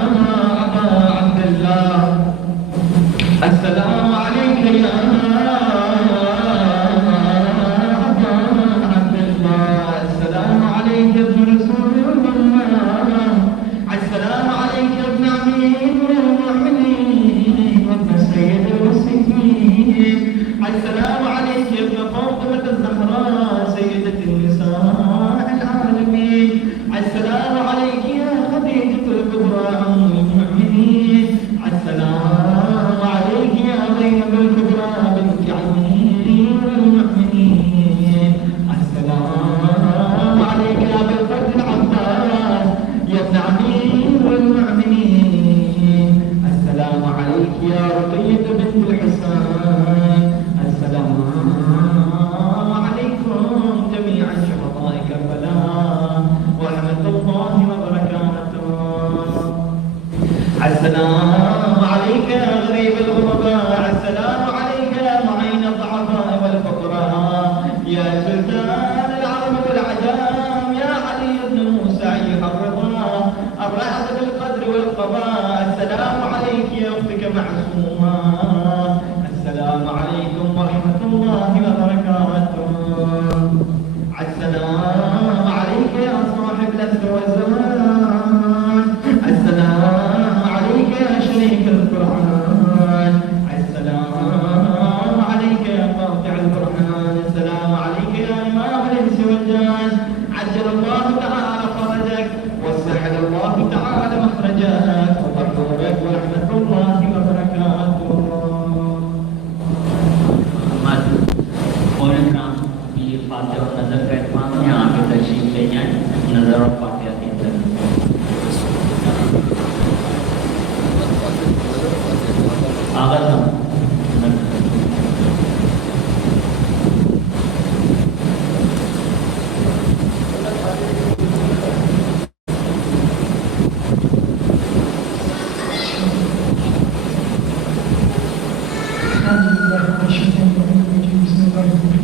أبا عبد الله السلام عليك يا أبا عبد الله السلام عليك يا ابن رسول الله السلام عليك يا ابن أمير المؤمنين وابن سيد المرسلين السلام عليك يا ابن فاطمة الزهراء سيدة النساء العالمين السلام عليك يا خديجة الكبرى أم المؤمنين السلام عليك يا زينب الكبرى بنت أمير المؤمنين السلام عليك يا أبا الفضل العباس يا ابن أمير المؤمنين السلام عليك يا رقية بنت الحسين السلام عليكم جميعا شهداء كربلاء ورحمة الله وبركاته السلام عليك يا غريب الغرباء السلام عليك يا معين الضعفاء والفقراء يا سلطان العرب والعجام يا علي بن موسى أيها الرضا الرأس بالقدر والقضاء السلام عليك يا أختك معصومة السلام عليكم ورحمة الله وبركاته السلام عليك يا صاحب الأسر والزمان السلام عليك يا شريك القرآن السلام عليك يا قاطع القرآن السلام عليك يا إمام الإنس والجان عجل الله تعالى فرجك وسهل الله تعالى مخرجك وطهورك ورحمة الله وبركاته یہ فاتح و نظر کا اتمام ہے آگے تشریف لے جائیں نظر اور فاتحہ کی طرف آغاز بسم الله الرحمن الرحيم